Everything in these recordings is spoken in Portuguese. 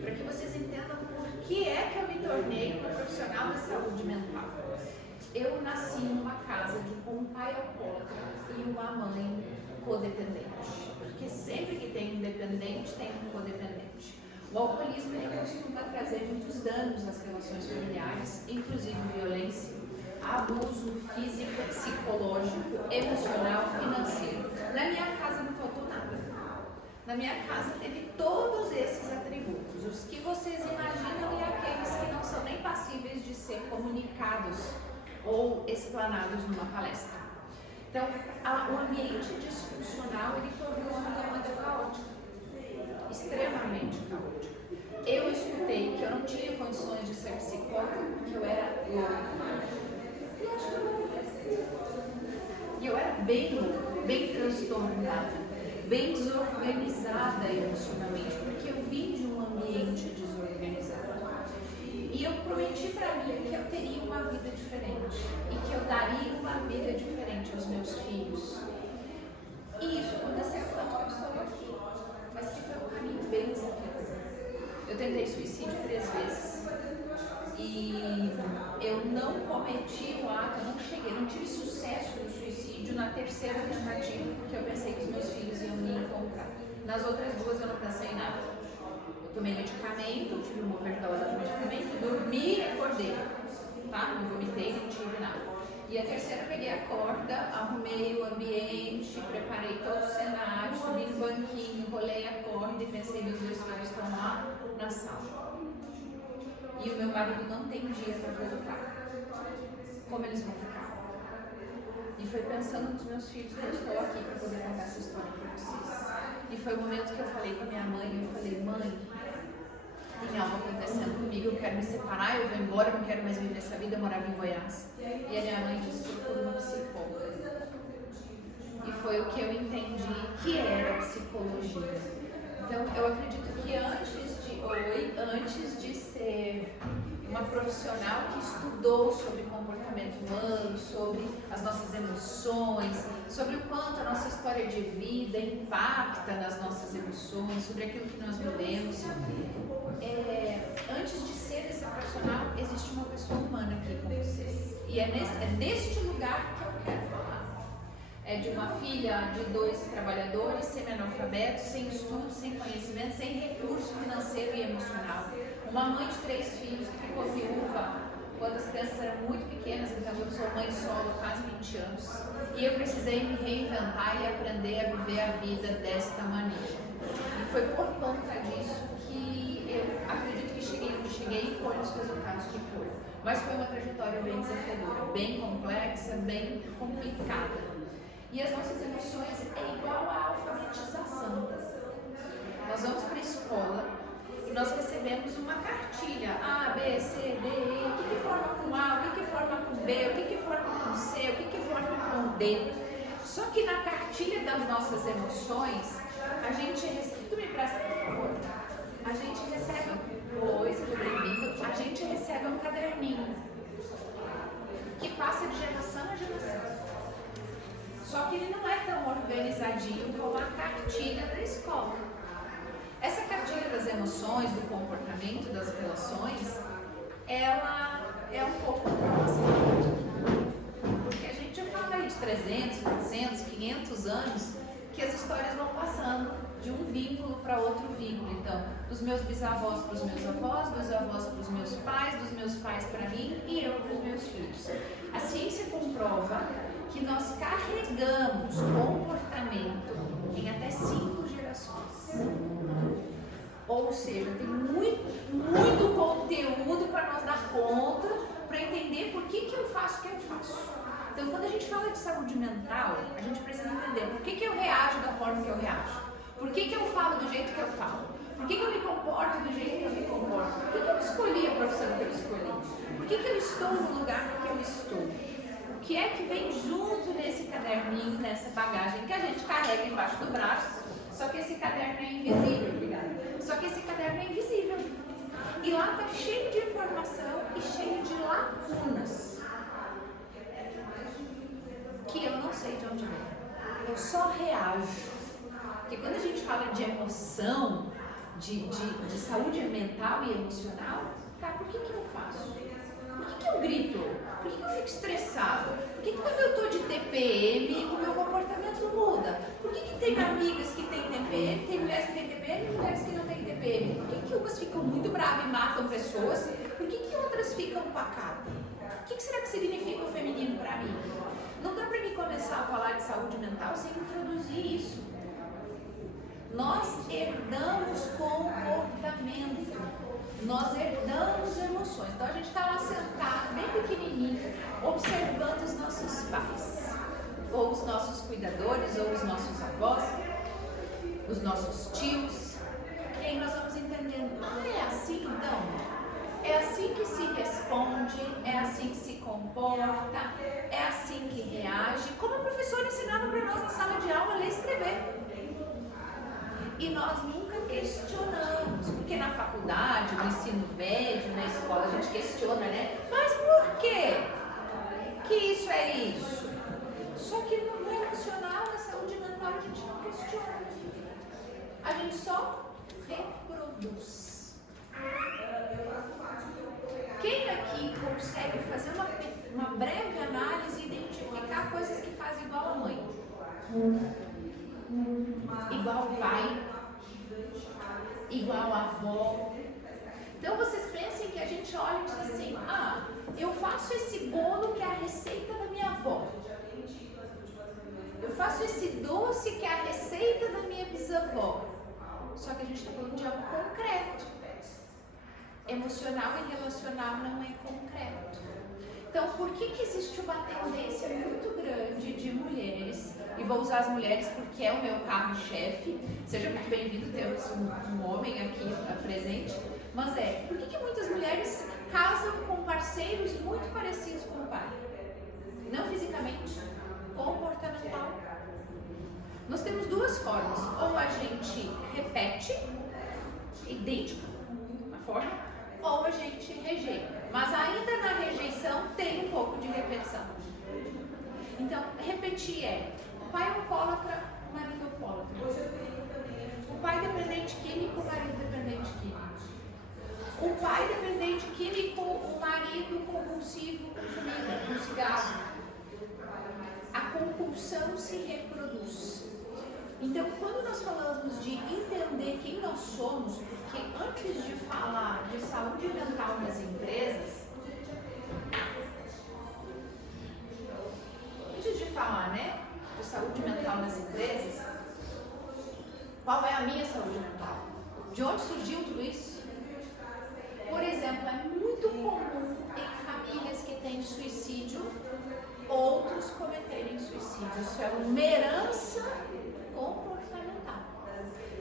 para que vocês entendam por que é que eu me tornei uma profissional da saúde mental. Eu nasci numa casa com um pai alcoólatra e uma mãe codependente, porque sempre que tem um dependente, tem um codependente. O alcoolismo ele costuma trazer muitos danos às relações familiares, inclusive violência, abuso físico, psicológico, emocional, financeiro. Na minha casa não faltou nada. Na minha casa teve todos esses atributos, os que vocês imaginam e aqueles que não são nem passíveis de ser comunicados ou explanados numa palestra. Então, o ambiente disfuncional ele tornou a minha vida caótica, extremamente caótica. Eu escutei que eu não tinha condições de ser psicóloga porque eu era louca. E eu era bem louca, bem transtornada, bem desorganizada emocionalmente, porque eu vim de um ambiente desorganizado. E eu prometi para mim que eu teria uma vida diferente e que eu daria uma vida diferente aos meus filhos. E isso aconteceu tanto que eu estou aqui, mas que foi um caminho bem desafiador. Eu tentei suicídio 3 vezes e eu não cometi o ato, eu não tive sucesso no suicídio na 3ª tentativa, porque eu pensei que os meus filhos iam me encontrar. Nas outras 2 eu não pensei em nada. Eu tomei medicamento, tive uma overdose de medicamento, dormi e acordei, tá? Não vomitei, não tive nada. E a 3ª eu peguei a corda, arrumei o ambiente, preparei todo o cenário, subi no banquinho, enrolei a corda e pensei, meus 2 filhos estão lá na sala. E o meu marido não tem dia para voltar. Como eles vão ficar? E foi pensando nos meus filhos que eu estou aqui para poder contar essa história para vocês. E foi o momento que eu falei com minha mãe, eu falei, mãe, tem algo acontecendo comigo, eu quero me separar, eu vou embora, eu não quero mais viver essa vida, eu morava em Goiás. E a minha mãe disse, procura uma psicóloga. E foi o que eu entendi que era psicologia. Então, eu acredito que antes de ser uma profissional que estudou sobre comportamento humano, sobre as nossas emoções, sobre o quanto a nossa história de vida impacta nas nossas emoções, sobre aquilo que nós vivemos, antes de ser esse profissional, existe uma pessoa humana aqui com vocês. E é neste lugar que eu quero falar. É de uma filha de 2 trabalhadores, semi-analfabetos, sem estudo, sem conhecimento, sem recurso financeiro e emocional. Uma mãe de 3 filhos que ficou viúva quando as crianças eram muito pequenas, então eu sou mãe solo há quase 20 anos. E eu precisei me reinventar e aprender a viver a vida desta maneira. E foi por conta disso que eu acredito que cheguei onde cheguei e colho os resultados que colho. Mas foi uma trajetória bem desafiadora, bem complexa, bem complicada. E as nossas emoções é igual à alfabetização. Nós vamos para a escola e nós recebemos uma cartilha A, B, C, D, E, o que forma com A, o que forma com B, o que forma com C, o que forma com D. Só que na cartilha das nossas emoções, a gente recebe, tu me presta por favor? A gente recebe, a gente recebe um caderninho que passa de geração a geração. Só que ele não é tão organizadinho como a cartilha da escola. Essa cartilha das emoções, do comportamento, das relações, ela é um pouco próxima. Porque a gente fala aí de 300, 400, 500 anos que as histórias vão passando de um vínculo para outro vínculo. Então, dos meus bisavós para os meus avós, dos avós para os meus pais para mim e eu para os meus filhos. A ciência comprova que nós carregamos comportamento em até 5 gerações. Ou seja, tem muito conteúdo para nós dar conta, para entender por que eu faço o que eu faço. Então, quando a gente fala de saúde mental, a gente precisa entender por que eu reajo da forma que eu reajo. Por que eu falo do jeito que eu falo? Por que eu me comporto do jeito que eu me comporto? Por que eu escolhi a profissão que eu escolhi? Por que eu estou no lugar que eu estou? O que é que vem junto nesse caderninho, nessa bagagem que a gente carrega embaixo do braço? Só que esse caderno é invisível, obrigada. Só que esse caderno é invisível. E lá está cheio de informação e cheio de lacunas. Que eu não sei de onde vem. Eu só reajo. Porque quando a gente fala de emoção, de saúde mental e emocional, tá? Por que eu faço? Por que eu grito? Por que eu fico estressado? Por que quando eu estou de TPM o meu comportamento muda? Por que tem amigas que têm TPM, tem mulheres que têm TPM e mulheres que não têm TPM? Por que umas ficam muito bravas e matam pessoas? Por que outras ficam pacatas? O que será que significa o feminino para mim? Não dá para mim começar a falar de saúde mental sem introduzir isso. Nós herdamos comportamento, nós herdamos emoções. Então a gente está lá sentado, bem pequenininho, observando os nossos pais, ou os nossos cuidadores, ou os nossos avós, os nossos tios. E aí nós vamos entendendo, é assim então? É assim que se responde, é assim que se comporta, é assim que reage, como a professora ensinava para nós na sala de aula a ler e escrever. E nós nunca questionamos, porque na faculdade, no ensino médio, na escola a gente questiona, né? Mas por quê que isso é isso? Só que no emocional, na saúde mental, a gente não questiona. A gente só reproduz. Quem aqui consegue fazer uma breve análise e identificar coisas que faz igual a mãe? Igual o pai? Igual a avó? Então vocês pensem que a gente olha e diz assim, eu faço esse bolo que é a receita da minha avó. Eu faço esse doce que é a receita da minha bisavó. Só que a gente está falando de algo concreto. Emocional e relacional não é concreto. Então, por que existe uma tendência muito grande de mulheres, e vou usar as mulheres porque é o meu carro-chefe, seja muito bem-vindo ter um homem aqui presente, mas por que muitas mulheres casam com parceiros muito parecidos com o pai? Não fisicamente, comportamental. Nós temos duas formas, ou a gente repete, idêntico, uma forma, ou a gente rejeita. Mas ainda na rejeição tem um pouco de repetição. Então, repetir o pai alcoólatra, o marido alcoólatra. O pai dependente químico, o marido dependente químico. O pai dependente químico, o marido compulsivo com comida, com cigarro. A compulsão se reproduz. Então, quando nós falamos de entender quem nós somos, porque antes de falar de saúde mental nas empresas, de saúde mental nas empresas, qual é a minha saúde mental? De onde surgiu tudo isso? Por exemplo, é muito comum em famílias que têm suicídio, outros cometerem suicídio. Isso é uma herança comportamental.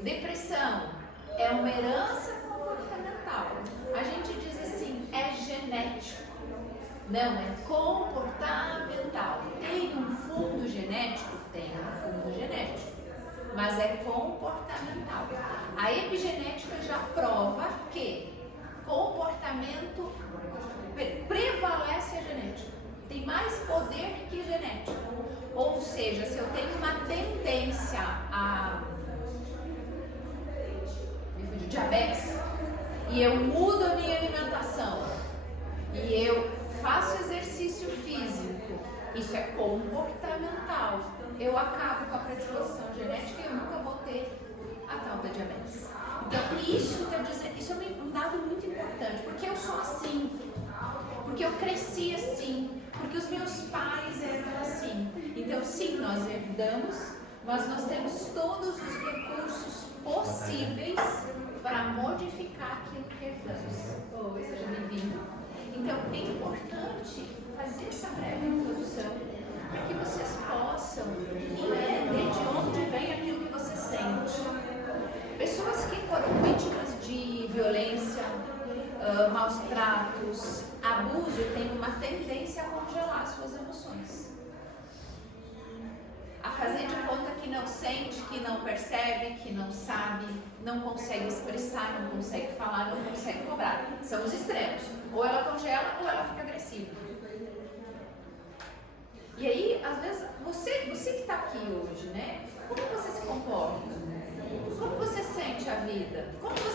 Depressão é uma herança comportamental. A gente diz assim, é genético. Não, é comportamental. Tem um fundo genético? Tem um fundo genético. Mas é comportamental. A epigenética já prova que comportamento prevalece a genética. Tem mais poder que genético. Ou seja, se eu tenho uma tendência a diabetes e eu mudo a minha alimentação e eu faço exercício físico, isso é comportamental. Eu acabo com a predisposição genética e eu nunca vou ter a tal da diabetes. Então isso quer dizer, isso é um dado muito importante, porque eu sou assim, porque eu cresci assim, porque os meus pais eram assim. Então sim, nós herdamos, mas nós temos todos os recursos possíveis para modificar aquilo que herdamos. Oi, seja bem-vindo. Então é importante fazer essa breve introdução para que vocês possam entender de onde vem aquilo que você sente. Pessoas que foram vítimas de violência, maus tratos, abuso, têm uma tendência a congelar suas emoções. A fazer de conta que não sente, que não percebe, que não sabe, não consegue expressar, não consegue falar, não consegue cobrar. São os extremos. Ou ela congela ou ela fica agressiva. E aí, às vezes, você que está aqui hoje, né? Como você se comporta? Como você sente a vida? Como você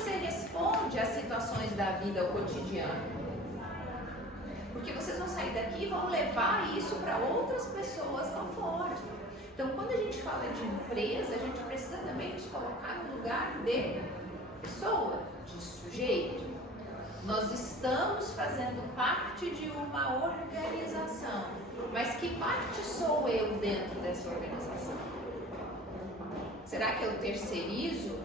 da vida ao cotidiano. Porque vocês vão sair daqui e vão levar isso para outras pessoas lá fora. Então, quando a gente fala de empresa, a gente precisa também nos colocar no lugar de pessoa, de sujeito. Nós estamos fazendo parte de uma organização, mas que parte sou eu dentro dessa organização? Será que eu terceirizo?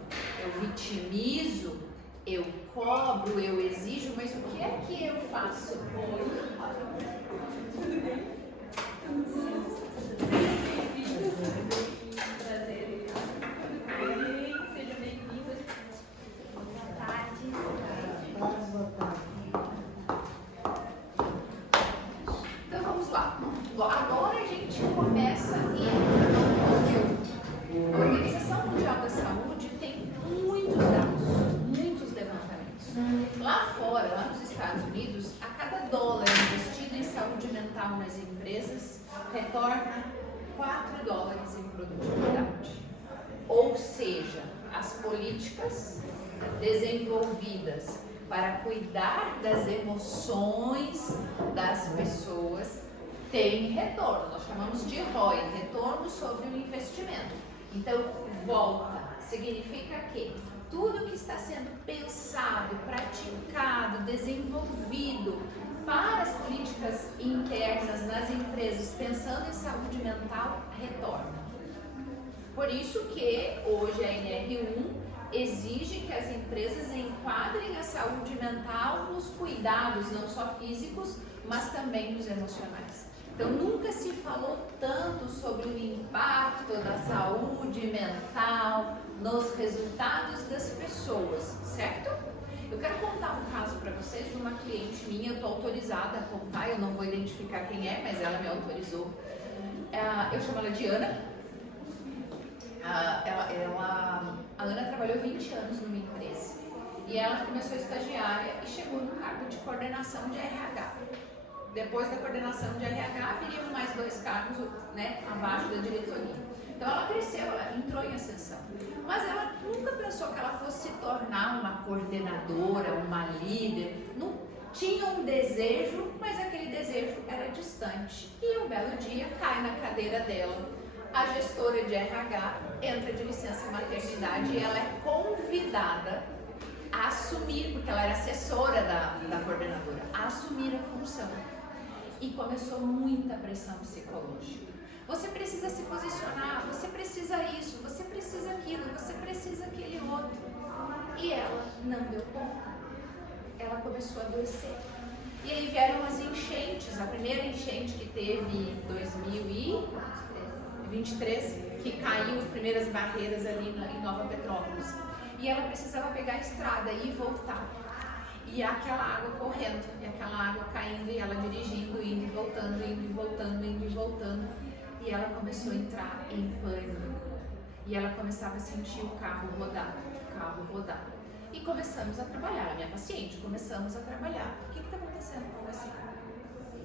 Eu vitimizo? Eu cobro? Eu exijo? Mas o que é que eu faço? Tudo bem? Prazer. Seja bem-vinda. Boa tarde. Boa tarde. Então vamos lá. Agora a gente começa a entrar no conteúdo. A Organização Mundial da Saúde tem muitos dados, muitos levantamentos. Lá fora, lá nos Estados Unidos, a cada dólar investido em saúde mental nas empresas, retorna 4 dólares em produtividade. Ou seja, as políticas desenvolvidas para cuidar das emoções das pessoas têm retorno. Nós chamamos de ROI, retorno sobre o investimento. Então, volta. Significa que tudo que está sendo pensado, praticado, desenvolvido para as políticas internas nas empresas, pensando em saúde mental, retorna. Por isso que hoje a NR1 exige que as empresas enquadrem a saúde mental nos cuidados, não só físicos, mas também nos emocionais. Então, nunca se falou tanto sobre o impacto da saúde mental nos resultados das pessoas, certo? Eu quero contar um caso para vocês de uma cliente minha, eu estou autorizada a contar, eu não vou identificar quem é, mas ela me autorizou. Eu chamo ela de Ana. A Ana trabalhou 20 anos numa empresa e ela começou estagiária e chegou no cargo de coordenação de RH. Depois da coordenação de RH, viriam mais 2 cargos, né, abaixo da diretoria. Então ela cresceu, ela entrou em ascensão. Mas ela nunca pensou que ela fosse se tornar uma coordenadora, uma líder. Não tinha um desejo, mas aquele desejo era distante. E um belo dia cai na cadeira dela a gestora de RH, entra de licença maternidade e ela é convidada a assumir, porque ela era assessora da coordenadora, a assumir a função. E começou muita pressão psicológica. Você precisa se posicionar, você precisa isso, você precisa aquilo, você precisa aquele outro. E ela não deu conta. Ela começou a adoecer. E aí vieram as enchentes. A primeira enchente que teve em 2023, que caiu as primeiras barreiras ali em Nova Petrópolis. E ela precisava pegar a estrada e voltar. E aquela água correndo, e aquela água caindo, e ela dirigindo, indo e voltando, indo e voltando, indo e voltando. E ela começou a entrar em pânico. E ela começava a sentir o carro rodar, E começamos a trabalhar, a minha paciente, começamos a trabalhar. O que está acontecendo com você?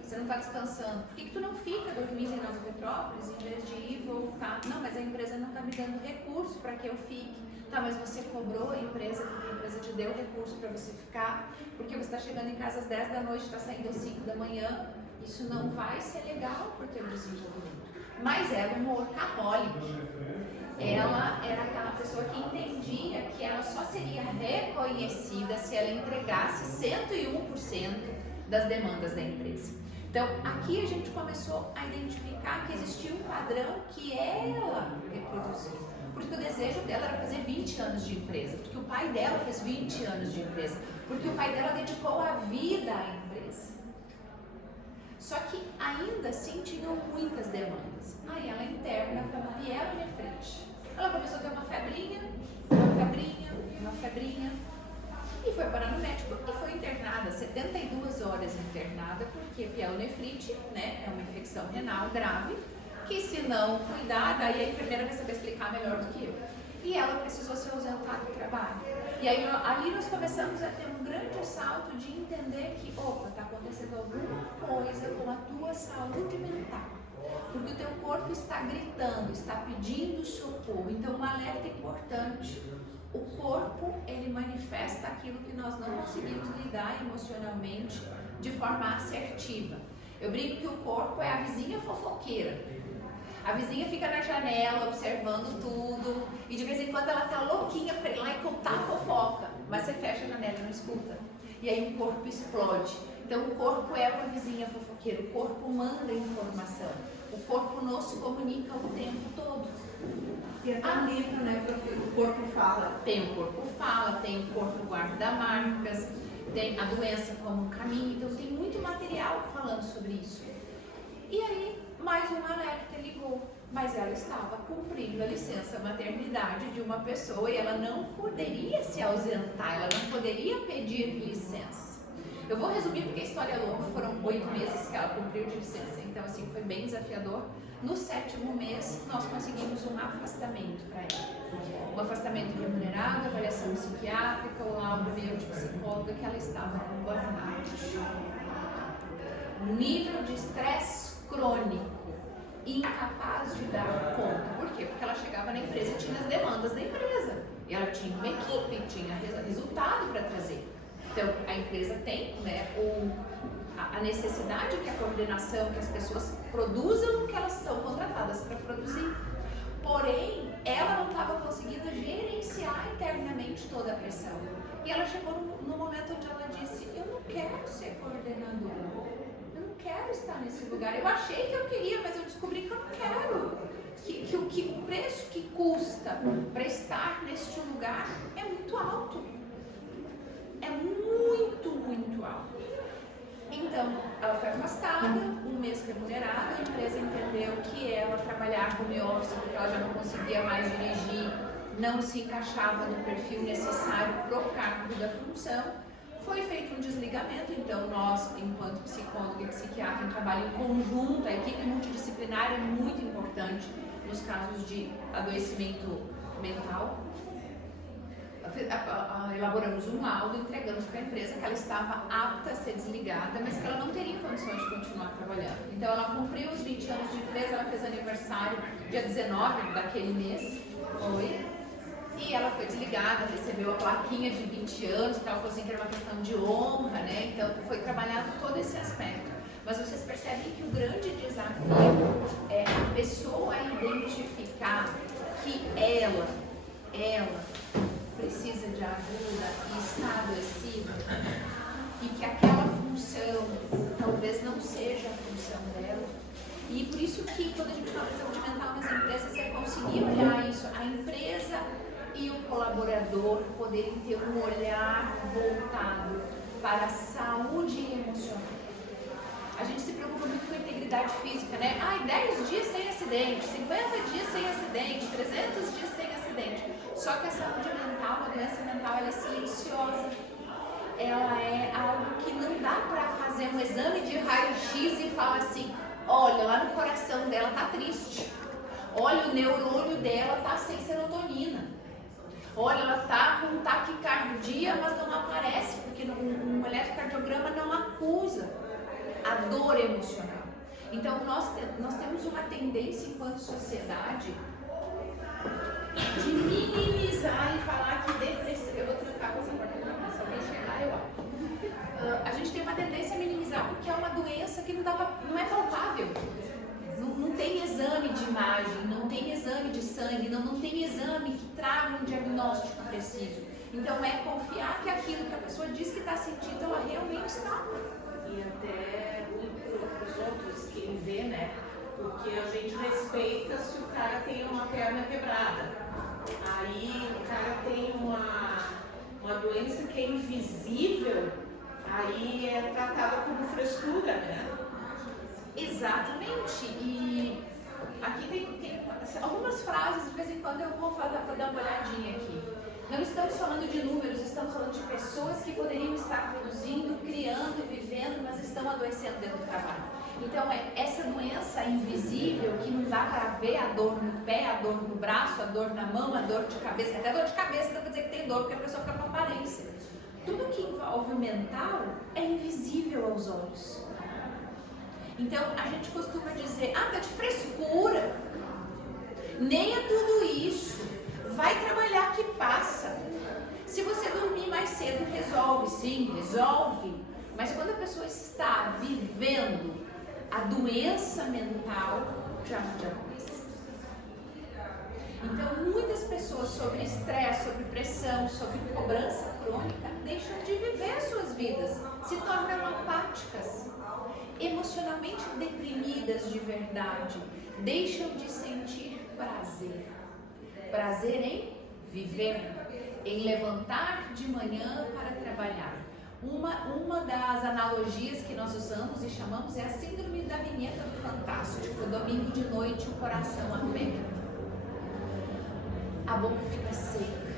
Você não está descansando? Por que tu não fica dormindo em Nova Petrópolis em vez de ir e voltar? Não, mas a empresa não está me dando recurso para que eu fique. Tá, mas você cobrou a empresa, porque a empresa te deu recurso para você ficar, porque você está chegando em casa às 10 da noite, está saindo às 5 da manhã. Isso não vai ser legal para o teu desenvolvimento. Mas ela é uma workaholic. Ela era aquela pessoa que entendia que ela só seria reconhecida se ela entregasse 101% das demandas da empresa. Então, aqui a gente começou a identificar que existia um padrão que ela reproduzia. Porque o desejo dela era fazer 20 anos de empresa, porque o pai dela fez 20 anos de empresa, porque o pai dela dedicou a vida à empresa. Só que ainda assim tinham muitas demandas. Aí ela interna com a pielonefrite. Ela começou a ter uma febrinha, e foi parar no médico e foi internada, 72 horas internada, porque pielonefrite, né, é uma infecção renal grave, que se não cuidar, daí a enfermeira vai saber explicar melhor do que eu. E ela precisou se ausentar do trabalho. E aí ali nós começamos a ter um grande assalto de entender que, opa, está acontecendo alguma coisa com a tua saúde mental. Porque o teu corpo está gritando, está pedindo socorro. Então, um alerta importante. O corpo, ele manifesta aquilo que nós não conseguimos lidar emocionalmente de forma assertiva. Eu brinco que o corpo é a vizinha fofoqueira. A vizinha fica na janela observando tudo e de vez em quando ela tá louquinha para ir lá e contar a fofoca, mas você fecha a janela e não escuta. E aí o corpo explode. Então o corpo é uma vizinha fofoqueira, o corpo manda informação, o corpo nos comunica o tempo todo. Tem até um livro, né, o corpo fala. Tem o corpo fala, tem o corpo guarda marcas, tem a doença como um caminho, então tem muito material falando sobre isso. E aí, mais um alerta ligou, mas ela estava cumprindo a licença maternidade de uma pessoa e ela não poderia se ausentar, ela não poderia pedir licença. Eu vou resumir porque a história é longa, foram 8 meses que ela cumpriu de licença, então assim, foi bem desafiador. No 7º mês, nós conseguimos um afastamento para ela. Um afastamento remunerado, avaliação psiquiátrica, o laudo meu de psicóloga que ela estava com burnout. Nível de estresse crônico, incapaz de dar conta. Por quê? Porque ela chegava na empresa e tinha as demandas da empresa. E ela tinha uma equipe, tinha resultado para trazer. Então, a empresa tem, né, a necessidade que a coordenação, que as pessoas produzam o que elas são contratadas para produzir. Porém, ela não estava conseguindo gerenciar internamente toda a pressão. E ela chegou no momento onde ela disse, eu não quero ser coordenadora, eu não quero estar nesse lugar. Eu achei que eu queria, mas eu descobri que eu não quero. Que o preço que custa para estar neste lugar é muito alto. É muito, muito alto. Então, ela foi afastada, 1 mês remunerada, a empresa entendeu que ela trabalhar home office porque ela já não conseguia mais dirigir, não se encaixava no perfil necessário para o cargo da função. Foi feito um desligamento, então nós, enquanto psicólogo e psiquiatra, em trabalho em conjunto, a equipe multidisciplinar é muito importante nos casos de adoecimento mental. Elaboramos um laudo, entregamos para a empresa que ela estava apta a ser desligada, mas que ela não teria condições de continuar trabalhando. Então ela cumpriu os 20 anos de empresa, ela fez aniversário dia 19 daquele mês, e ela foi desligada, recebeu a plaquinha de 20 anos, que ela falou assim que era uma questão de honra, né? Então foi trabalhado todo esse aspecto. Mas vocês percebem que o grande desafio é a pessoa identificar que ela precisa de ajuda e está adoecida e que aquela função talvez não seja a função dela. E por isso que quando a gente fala de saúde mental nas empresas, você conseguir olhar isso, a empresa e o colaborador poderem ter um olhar voltado para a saúde emocional. A gente se preocupa muito com a integridade física, né? 10 dias sem acidente, 50 dias sem acidente, 300 dias sem acidente. Só que a saúde mental, a doença mental, ela é silenciosa. Ela é algo que não dá para fazer um exame de raio-x e falar assim, olha, lá no coração dela tá triste. Olha, o neurônio dela tá sem serotonina. Olha, ela tá com taquicardia, mas não aparece, porque um eletrocardiograma não acusa a dor emocional. Então, nós temos uma tendência enquanto sociedade de minimizar e falar que depressão... Eu vou trocar com essa porta, se alguém chegar, eu abro. A gente tem uma tendência a minimizar porque é uma doença que não é palpável. Não tem exame de imagem, não tem exame de sangue, não tem exame que traga um diagnóstico preciso. Então, é confiar que aquilo que a pessoa diz que está sentindo, ela realmente está. E até os outros quem vê, né? Porque a gente respeita se o cara tem uma perna quebrada. Aí o cara tem uma doença que é invisível, aí é tratada como frescura, né? Exatamente. E aqui tem algumas frases, de vez em quando eu vou dar uma olhadinha aqui. Não estamos falando de números, estamos falando de pessoas que poderiam estar produzindo, criando, vivendo, mas estão adoecendo dentro do trabalho. Então, é essa doença invisível que não dá para ver, a dor no pé, a dor no braço, a dor na mão, a dor de cabeça. Até a dor de cabeça dá para dizer que tem dor, porque a pessoa fica com aparência. Tudo que envolve o mental é invisível aos olhos. Então, a gente costuma dizer, tá de frescura. Nem é tudo isso. Vai trabalhar que passa. Se você dormir mais cedo, resolve, sim, resolve. Mas quando a pessoa está vivendo a doença mental, já começa. Então, muitas pessoas sobre estresse, sobre pressão, sobre cobrança crônica, deixam de viver as suas vidas, se tornam apáticas, emocionalmente deprimidas de verdade, deixam de sentir prazer. Prazer em viver, em levantar de manhã para trabalhar. Uma das analogias que nós usamos e chamamos é a síndrome da vinheta do Fantástico. Domingo de noite o coração aperta, a boca fica seca,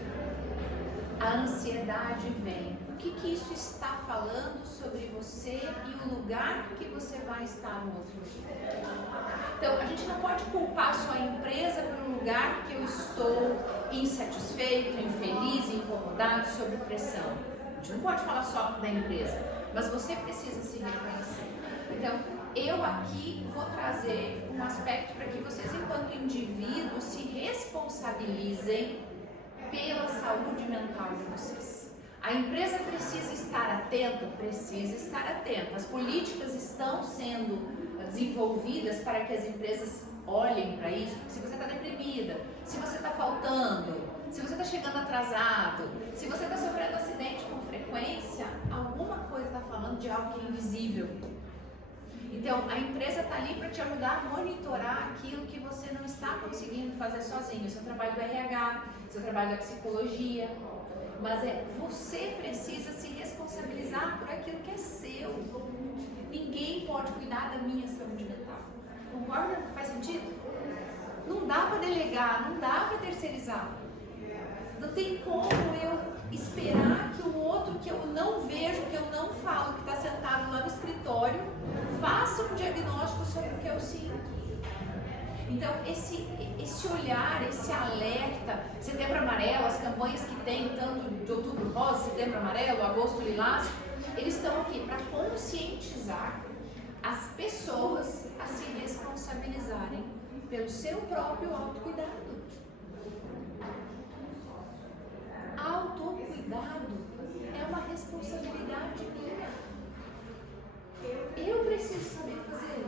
a ansiedade vem. O que isso está falando sobre você e o lugar que você vai estar no outro dia? Então, a gente não pode culpar só a empresa pelo lugar que eu estou insatisfeito, infeliz, incomodado, sob pressão. A gente não pode falar só da empresa, mas você precisa se reconhecer. Então, eu aqui vou trazer um aspecto para que vocês, enquanto indivíduos, se responsabilizem pela saúde mental de vocês. A empresa precisa estar atenta? Precisa estar atenta. As políticas estão sendo desenvolvidas para que as empresas olhem para isso. Se você está deprimida, se você está faltando, se você está chegando atrasado, se você está sofrendo acidente com frequência, alguma coisa está falando de algo que é invisível. Então, a empresa está ali para te ajudar a monitorar aquilo que você não está conseguindo fazer sozinho. Seu trabalho do RH, seu trabalho da psicologia. Mas você precisa se responsabilizar por aquilo que é seu. Ninguém pode cuidar da minha saúde mental. Concorda? Faz sentido? Não dá para delegar, não dá para terceirizar. Não tem como eu esperar que o outro que eu não vejo, que eu não falo, que está sentado lá no escritório, faça um diagnóstico sobre o que eu sinto. Então, esse olhar, esse alerta, Setembro Amarelo, as campanhas que tem, tanto de Outubro Rosa, Setembro Amarelo, Agosto Lilás, eles estão aqui para conscientizar as pessoas a se responsabilizarem pelo seu próprio autocuidado. Autocuidado é uma responsabilidade minha. Eu preciso saber fazer.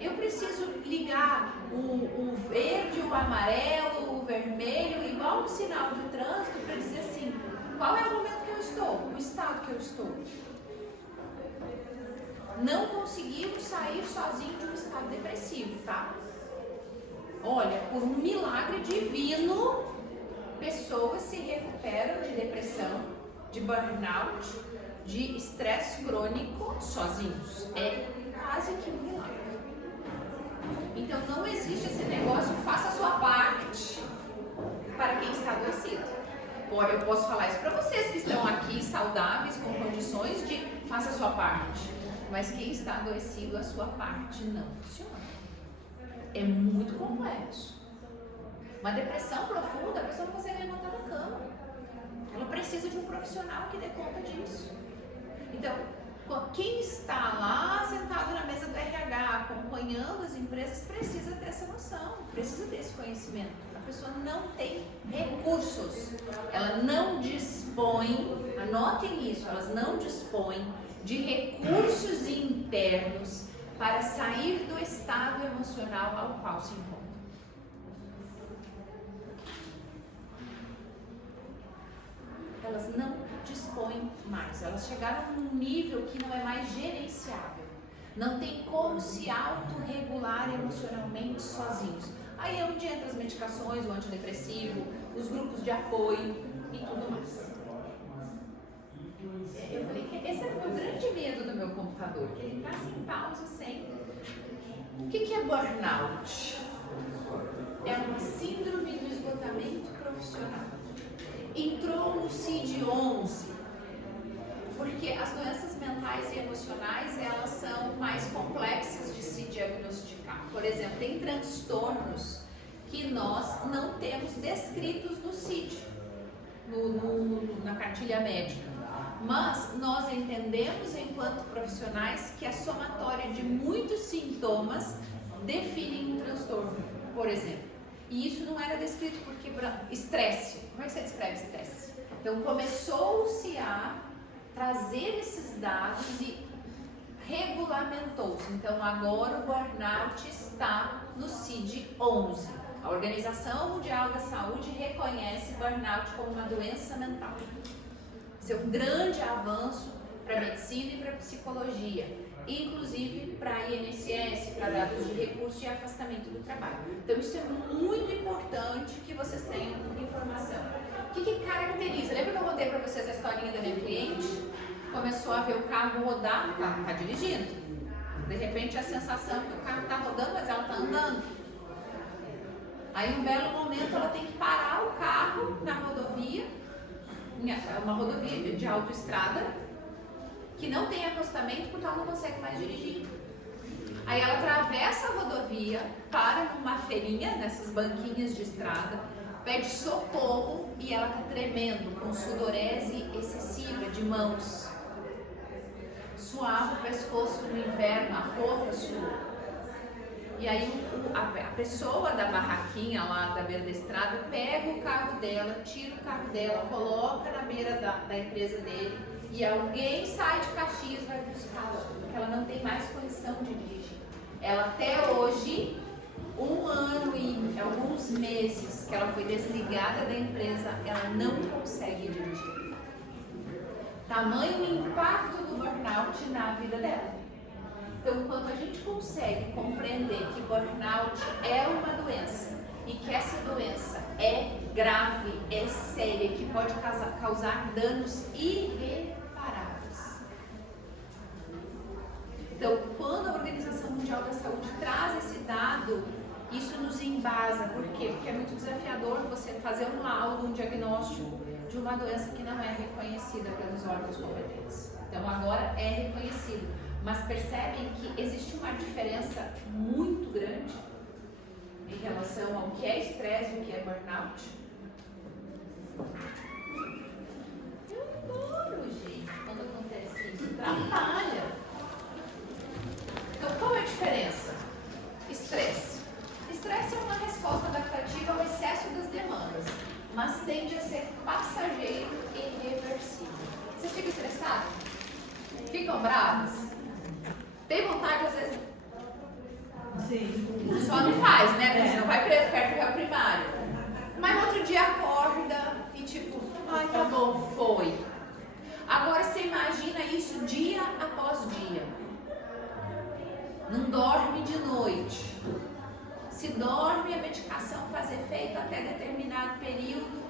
Eu preciso ligar o verde, o amarelo, o vermelho, igual um sinal de trânsito, para dizer assim, qual é o momento que eu estou, o estado que eu estou. Não conseguimos sair sozinho de um estado depressivo, tá? Olha, por um milagre divino, pessoas se recuperam de depressão, de burnout, de estresse crônico sozinhos. É quase que um milagre. Então não existe esse negócio, faça a sua parte para quem está adoecido. Eu posso falar isso para vocês que estão aqui saudáveis, com condições de faça a sua parte. Mas quem está adoecido, a sua parte não funciona. É muito complexo. Uma depressão profunda, a pessoa não consegue levantar da cama. Ela precisa de um profissional que dê conta disso. Então, quem está lá sentado na mesa do RH, acompanhando as empresas, precisa ter essa noção, precisa ter esse conhecimento. A pessoa não tem recursos, ela não dispõe, anotem isso, elas não dispõem de recursos internos para sair do estado emocional ao qual se encontra. Elas não dispõem mais, elas chegaram num nível que não é mais gerenciável. Não tem como se autorregular emocionalmente sozinhos. Aí é onde entram as medicações, o antidepressivo, os grupos de apoio e tudo mais. Eu falei que esse era o meu grande medo do meu computador, que ele ficasse em pausa sempre. O que é burnout? É uma síndrome do esgotamento profissional. Entrou no CID-11, porque as doenças mentais e emocionais, elas são mais complexas de se diagnosticar. Por exemplo, tem transtornos que nós não temos descritos no CID, na cartilha médica. Mas nós entendemos, enquanto profissionais, que a somatória de muitos sintomas definem um transtorno, por exemplo. E isso não era descrito porque estresse. Como é que você descreve estresse? Então começou-se a trazer esses dados e regulamentou-se. Então agora o burnout está no CID-11. A Organização Mundial da Saúde reconhece burnout como uma doença mental. Isso é um grande avanço para a medicina e para a psicologia, inclusive para a INSS, para dados de recurso e afastamento do trabalho. Então isso é muito importante que vocês tenham informação. O que caracteriza? Lembra que eu contei para vocês a historinha da minha cliente? Começou a ver o carro rodar, o carro está dirigindo. De repente a sensação que o carro está rodando, mas ela está andando. Aí um belo momento ela tem que parar o carro na rodovia, uma rodovia de autoestrada, que não tem acostamento porque ela não consegue mais dirigir. Aí ela atravessa a rodovia, para numa feirinha, nessas banquinhas de estrada, pede socorro e ela está tremendo, com sudorese excessiva de mãos. Suava o pescoço no inverno, a roupa suou. E aí a pessoa da barraquinha lá da beira da estrada pega o carro dela, tira o carro dela, coloca na beira da empresa dele e alguém sai de Caxias e vai buscá-la, porque ela não tem mais condição de dirigir. Ela até hoje, 1 ano e alguns meses que ela foi desligada da empresa, ela não consegue dirigir. Tamanho impacto do burnout na vida dela. Então, quando a gente consegue compreender que burnout é uma doença e que essa doença é grave, é séria, que pode causar danos irreparáveis. Então, quando a Organização Mundial da Saúde traz esse dado, isso nos embasa. Por quê? Porque é muito desafiador você fazer um laudo, um diagnóstico de uma doença que não é reconhecida pelos órgãos competentes. Então, agora é reconhecido. Mas percebem que existe uma diferença muito grande em relação ao que é estresse e o que é burnout? Eu adoro, gente, quando acontece isso. Atrapalha. Então, qual é a diferença? Estresse. Estresse é uma resposta adaptativa ao excesso das demandas, mas tende a ser passageiro e reversível. Vocês ficam estressados? Ficam bravos? Tem vontade, às vezes, sim, só não faz, né? Porque senão vai preso perto do réu primário. Mas no outro dia acorda e tipo, ai, tá bom, foi. Agora você imagina isso dia após dia. Não dorme de noite. Se dorme, a medicação faz efeito até determinado período,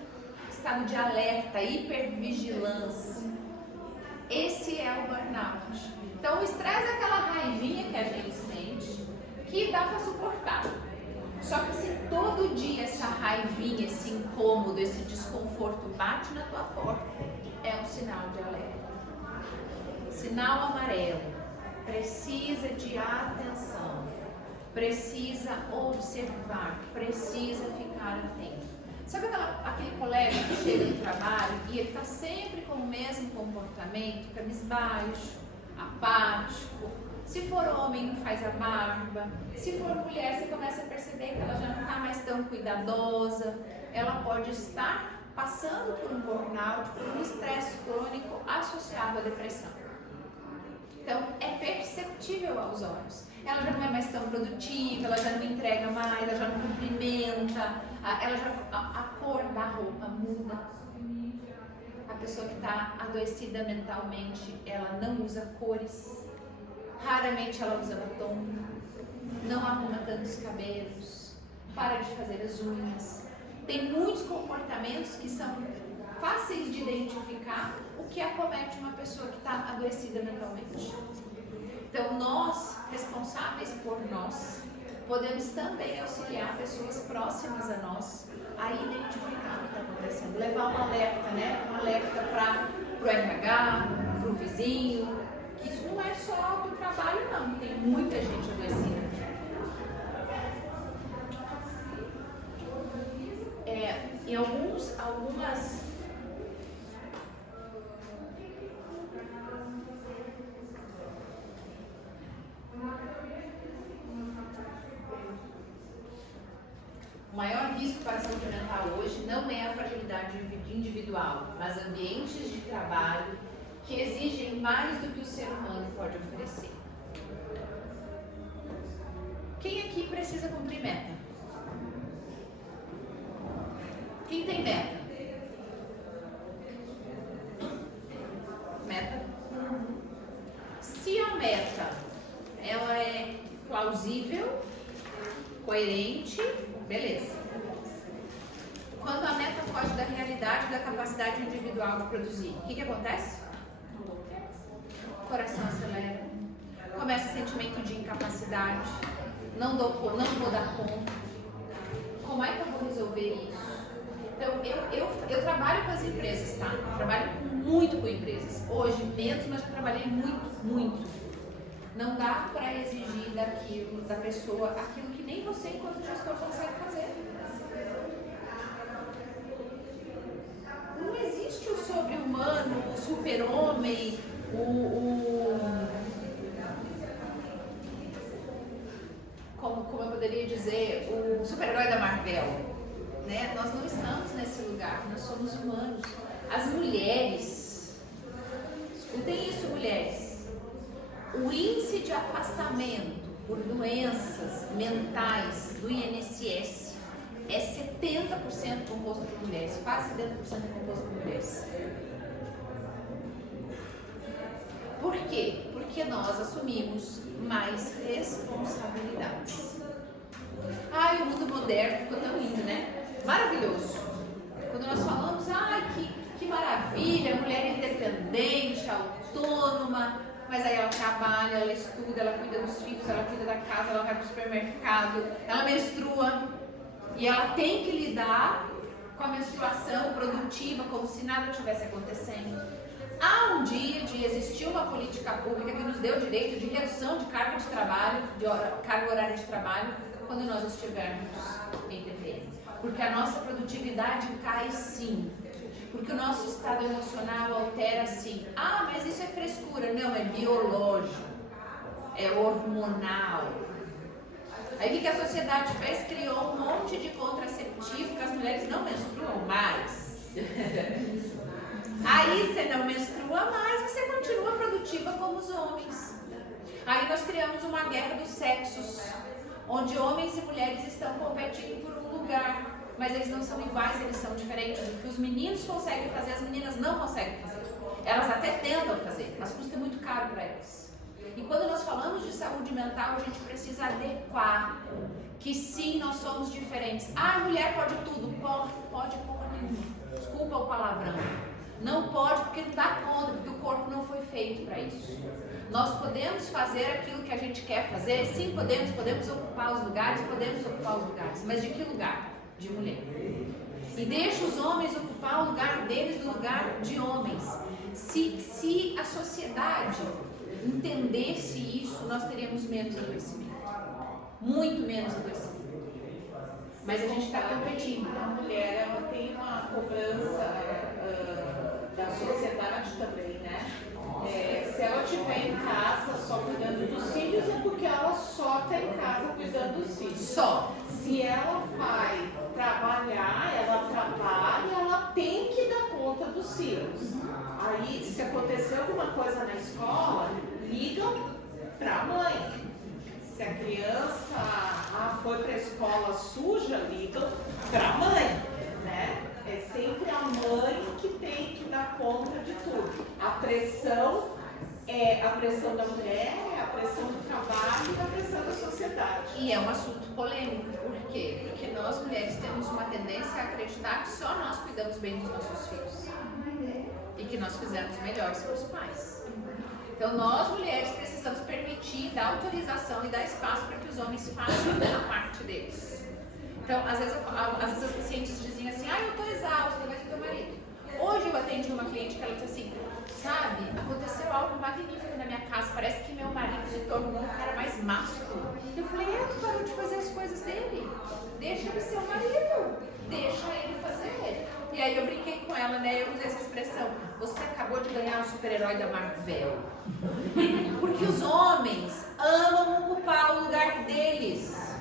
estado de alerta, hipervigilância. Esse é o burnout. Então, o estresse é aquela raivinha que a gente sente, que dá para suportar. Só que se todo dia essa raivinha, esse incômodo, esse desconforto bate na tua porta, é um sinal de alerta. Sinal amarelo. Precisa de atenção. Precisa observar. Precisa ficar atento. Sabe aquele colega que chega no trabalho e ele está sempre com o mesmo comportamento, cabisbaixo, apático? Se for homem, não faz a barba. Se for mulher, você começa a perceber que ela já não está mais tão cuidadosa. Ela pode estar passando por um burnout, por um estresse crônico associado à depressão. Então, é perceptível aos olhos. Ela já não é mais tão produtiva, ela já não entrega mais, ela já não cumprimenta, a cor da roupa muda. A pessoa que está adoecida mentalmente, ela não usa cores, raramente ela usa batom, não arruma tantos cabelos, para de fazer as unhas. Tem muitos comportamentos que são fáceis de identificar o que acomete uma pessoa que está adoecida mentalmente. Então, nós, responsáveis por nós, podemos também auxiliar pessoas próximas a nós a identificar o que está acontecendo. Levar um alerta, né? Um alerta para o RH, para o vizinho, que isso não é só do trabalho, não. Tem muita gente adoecida. Em algumas... O maior para a saúde mental hoje não é a fragilidade individual, mas ambientes de trabalho que exigem mais do que o ser humano pode oferecer. Quem aqui precisa cumprir meta? Quem tem meta? Meta? Se a meta ela é plausível, coerente, beleza. Quando a meta foge da realidade, da capacidade individual de produzir, o que acontece? O coração acelera, começa sentimento de incapacidade, não vou dar conta. Como é que eu vou resolver isso? Então, eu trabalho com as empresas, tá? Eu trabalho muito com empresas. Hoje menos, mas já trabalhei muito. Não dá para exigir da pessoa aquilo que nem você, enquanto gestor, consegue fazer. Não existe o sobre-humano, o super-homem, como eu poderia dizer, o super-herói da Marvel. Né? Nós não estamos nesse lugar, nós somos humanos. As mulheres, escutem isso, mulheres, o índice de afastamento por doenças mentais do INSS é 70% composto por mulheres, quase 70% composto por mulheres. Por quê? Porque nós assumimos mais responsabilidades. Ai, o mundo moderno ficou tão lindo, né? Maravilhoso. Quando nós falamos, que maravilha, mulher independente, autônoma, mas aí ela trabalha, ela estuda, ela cuida dos filhos, ela cuida da casa, ela vai para o supermercado, ela menstrua e ela tem que lidar com a menstruação produtiva como se nada tivesse acontecendo. Há um dia de existir uma política pública que nos deu o direito de redução de carga de trabalho, carga horária de trabalho, quando nós estivermos em TPM. Porque a nossa produtividade cai sim. Porque o nosso estado emocional altera sim. Ah, mas isso é frescura. Não, é biológico. É hormonal. Aí o que a sociedade fez? Criou um monte de contraceptivo que as mulheres não menstruam mais. Aí você não menstrua mais, você continua produtiva como os homens. Aí nós criamos uma guerra dos sexos, onde homens e mulheres estão competindo por um lugar, mas eles não são iguais, eles são diferentes. O que os meninos conseguem fazer, as meninas não conseguem fazer. Elas até tentam fazer, mas custa muito caro para elas. E quando nós falamos de saúde mental, a gente precisa adequar que sim, nós somos diferentes. Ah, a mulher pode tudo. Pode porra nenhuma. Desculpa o palavrão. Não pode porque não dá conta, porque o corpo não foi feito para isso. Nós podemos fazer aquilo que a gente quer fazer? Sim, podemos ocupar os lugares, mas de que lugar? De mulher. E deixa os homens ocupar o lugar deles do lugar de homens. Se a sociedade entendesse isso, nós teríamos menos adoecimento. Muito menos adoecimento. Mas a gente está competindo. A mulher, ela tem uma cobrança da sociedade também, né? Se ela estiver em casa só cuidando dos filhos, é porque ela só está em casa cuidando dos filhos. Só. Se ela vai trabalhar, ela tem que dar conta dos filhos. Aí, se acontecer alguma coisa na escola, ligam para a mãe. Se a criança foi para a escola suja, ligam para a mãe, né? É sempre a mãe que tem que dar conta de tudo. A pressão é a pressão da mulher, é a pressão do trabalho e a pressão da sociedade. E é um assunto polêmico. Por quê? Porque nós mulheres temos uma tendência a acreditar que só nós cuidamos bem dos nossos filhos. E que nós fizemos melhor que os pais. Então nós mulheres precisamos permitir, dar autorização e dar espaço para que os homens façam a parte deles. Então às vezes as pacientes diziam assim, eu estou exausta, mas o teu marido. Hoje eu atendi uma cliente que ela disse assim, sabe, aconteceu algo magnífico na minha casa, parece que meu marido se tornou um cara mais másculo. Eu falei, tu parou de fazer as coisas dele, deixa ele ser o marido, deixa ele fazer. E aí eu brinquei com ela, né, eu usei essa expressão, você acabou de ganhar um super-herói da Marvel. Porque os homens amam ocupar o lugar deles.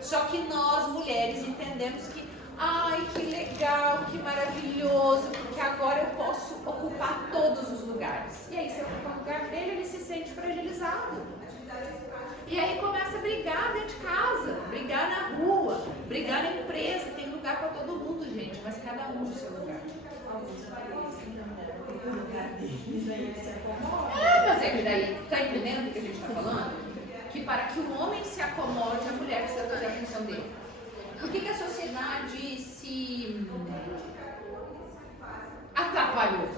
Só que nós, mulheres, entendemos que Ai, que legal, que maravilhoso, porque agora eu posso ocupar todos os lugares. E aí, se eu ocupar o lugar dele, ele se sente fragilizado. E aí começa a brigar dentro de casa, brigar na rua, brigar na empresa. Tem lugar para todo mundo, gente, mas cada um no seu lugar. Mas é que daí, tá entendendo o que a gente está falando? Que para que o homem se acomode, a mulher precisa fazer a função dele. Por que a sociedade se atrapalhou?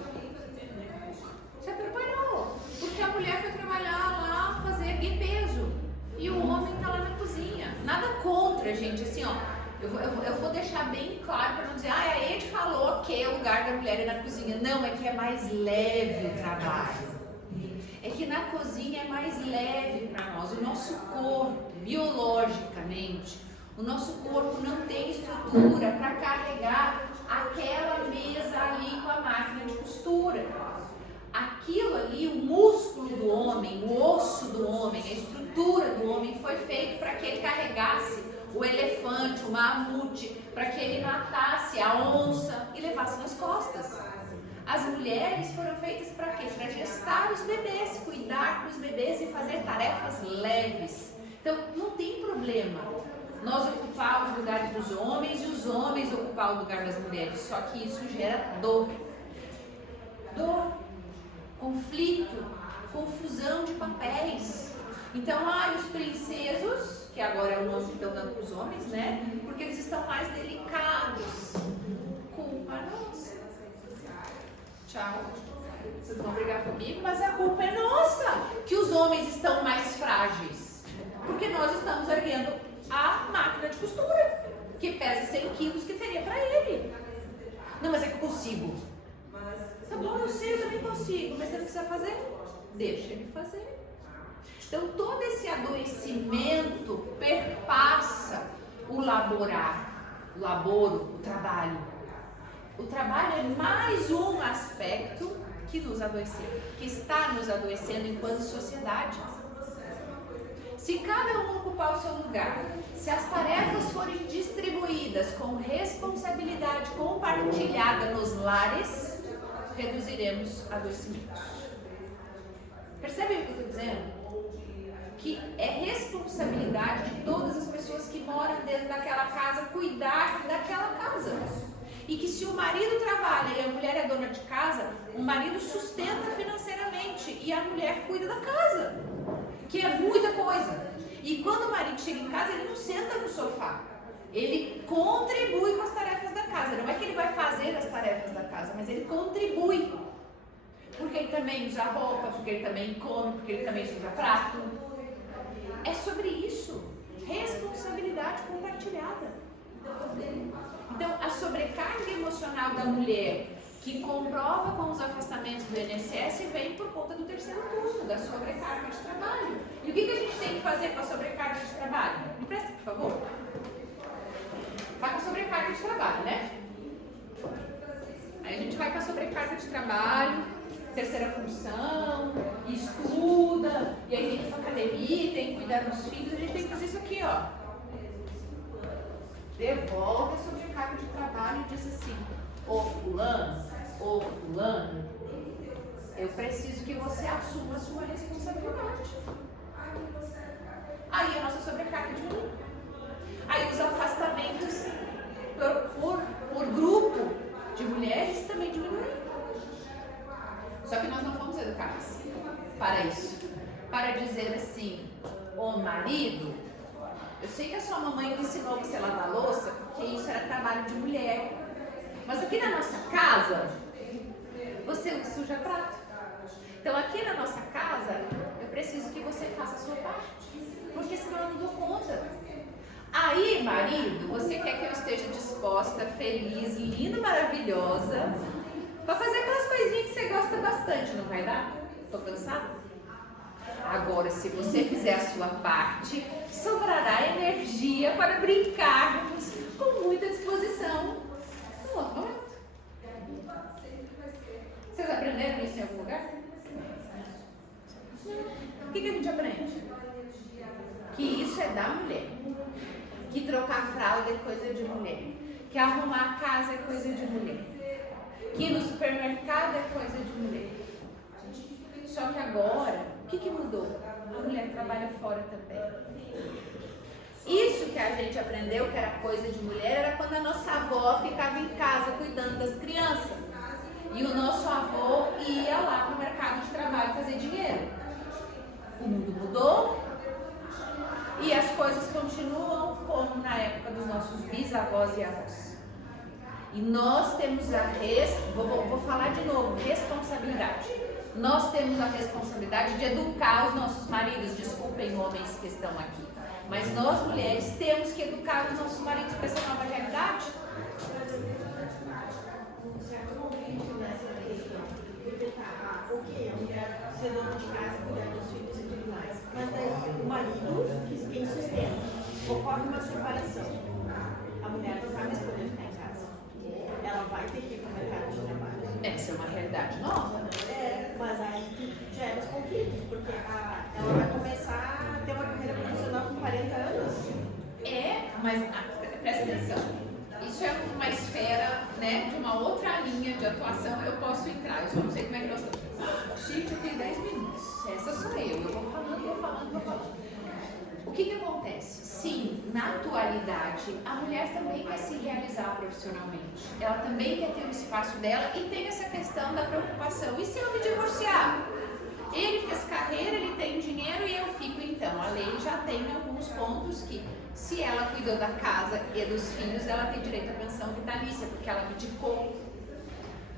Se atrapalhou. Porque a mulher foi trabalhar lá, fazer erguer peso. E o homem está lá na cozinha. Nada contra, gente. Assim, ó, eu vou deixar bem claro para não dizer, a Ed falou que o lugar da mulher é na cozinha. Não, é que é mais leve o trabalho. É que na cozinha é mais leve para nós. O nosso corpo, biologicamente, o nosso corpo não tem estrutura para carregar aquela mesa ali com a máquina de costura. Aquilo ali, o músculo do homem, o osso do homem, a estrutura do homem foi feito para que ele carregasse o elefante, o mamute, para que ele matasse a onça e levasse nas costas. As mulheres foram feitas para quê? Para gestar os bebês, cuidar dos bebês e fazer tarefas leves. Então, não tem problema nós ocupar os lugares dos homens e os homens ocupar o lugar das mulheres, só que isso gera dor, conflito, confusão de papéis. Então, os princesos, que agora é o nome que estão dando para os homens, né? Porque eles estão mais delicados. Culpa nossa. Tchau. Vocês vão brigar comigo, mas a culpa é nossa que os homens estão mais frágeis. Porque nós estamos erguendo a máquina de costura, que pesa 100 quilos que teria para ele. Não, mas é que eu consigo. Tá bom, eu sei, eu também consigo, mas você não precisa fazer? Deixa ele fazer. Então, todo esse adoecimento perpassa o laborar, o laboro, o trabalho. O trabalho é mais um aspecto que nos adoeceu, que está nos adoecendo enquanto sociedade. Se cada um ocupar o seu lugar, se as tarefas forem distribuídas com responsabilidade compartilhada nos lares, reduziremos adoecimentos. Percebem o que eu estou dizendo? Que é responsabilidade de todas as pessoas que moram dentro daquela casa cuidar daquela casa. E que se o marido trabalha e a mulher é dona de casa, o marido sustenta financeiramente e a mulher cuida da casa, que é muita coisa. E quando o marido chega em casa, ele não senta no sofá, ele contribui com as tarefas da casa. Não é que ele vai fazer as tarefas da casa, mas ele contribui, porque ele também usa roupa, porque ele também come, porque ele também suja prato. É sobre isso, responsabilidade compartilhada. Então, a sobrecarga emocional da mulher, que comprova com os afastamentos do INSS, vem por conta do terceiro turno, da sobrecarga de trabalho. E o que a gente tem que fazer com a sobrecarga de trabalho? Me presta, por favor. Vai com a sobrecarga de trabalho, né? Aí a gente vai com a sobrecarga de trabalho, terceira função, estuda, e aí tem que ir pra academia, tem que cuidar dos filhos. A gente tem que fazer isso aqui, ó. Devolve a sobrecarga de trabalho e diz assim: ô fulano, eu preciso que você assuma a sua responsabilidade. Aí a nossa sobrecarga diminui. Aí os afastamentos por grupo de mulheres também diminuem. Só que nós não fomos educados para isso. Para dizer assim: ô marido, eu sei que a sua mamãe não ensinou você a lavar louça, porque isso era trabalho de mulher. Mas aqui na nossa casa, você suja prato. Então aqui na nossa casa, eu preciso que você faça a sua parte, porque senão eu não dou conta. Aí, marido, você quer que eu esteja disposta, feliz, linda, maravilhosa, para fazer aquelas coisinhas que você gosta bastante, não vai dar? Tô cansada? Agora, se você fizer a sua parte, sobrará energia para brincarmos com muita disposição no outro momento. Vocês aprenderam isso em algum lugar? O que a gente aprende? Que isso é da mulher. Que trocar fralda é coisa de mulher. Que a mulher. Que no supermercado é coisa de mulher. Só que agora, o que mudou? A mulher trabalha fora também. Isso que a gente aprendeu que era coisa de mulher era quando a nossa avó ficava em casa cuidando das crianças. E o nosso avô ia lá para o mercado de trabalho fazer dinheiro. O mundo mudou e as coisas continuam como na época dos nossos bisavós e avós. E nós temos vou falar de novo, responsabilidade. Nós temos a responsabilidade de educar os nossos maridos. Desculpem, homens que estão aqui. Mas nós, mulheres, temos que educar os nossos maridos para essa nova realidade. Um certo conflito nessa questão. Porque ok, a mulher ser dona de casa, cuidar dos filhos e tudo mais. Mas daí o marido, quem sustenta, ocorre uma separação. A mulher não vai mais poder ficar em casa. Ela vai ter que ir para o mercado de trabalho. Essa é uma realidade nova. Mas aí gera os conflitos, porque ela vai começar a ter uma carreira profissional com 40 anos. Mas presta atenção. Isso é uma esfera, né, de uma outra linha de atuação que eu posso entrar. Eu só não sei como é que nós estamos. Gente, eu tenho 10 minutos. Essa sou eu. Eu vou falando. O que acontece? Sim, na atualidade, a mulher também quer se realizar profissionalmente. Ela também quer ter o espaço dela e tem essa questão da preocupação. E se eu me divorciar? Ele fez carreira, ele tem dinheiro e eu fico então. A lei já tem alguns pontos que, se ela cuidou da casa e dos filhos, ela tem direito à pensão vitalícia, porque ela abdicou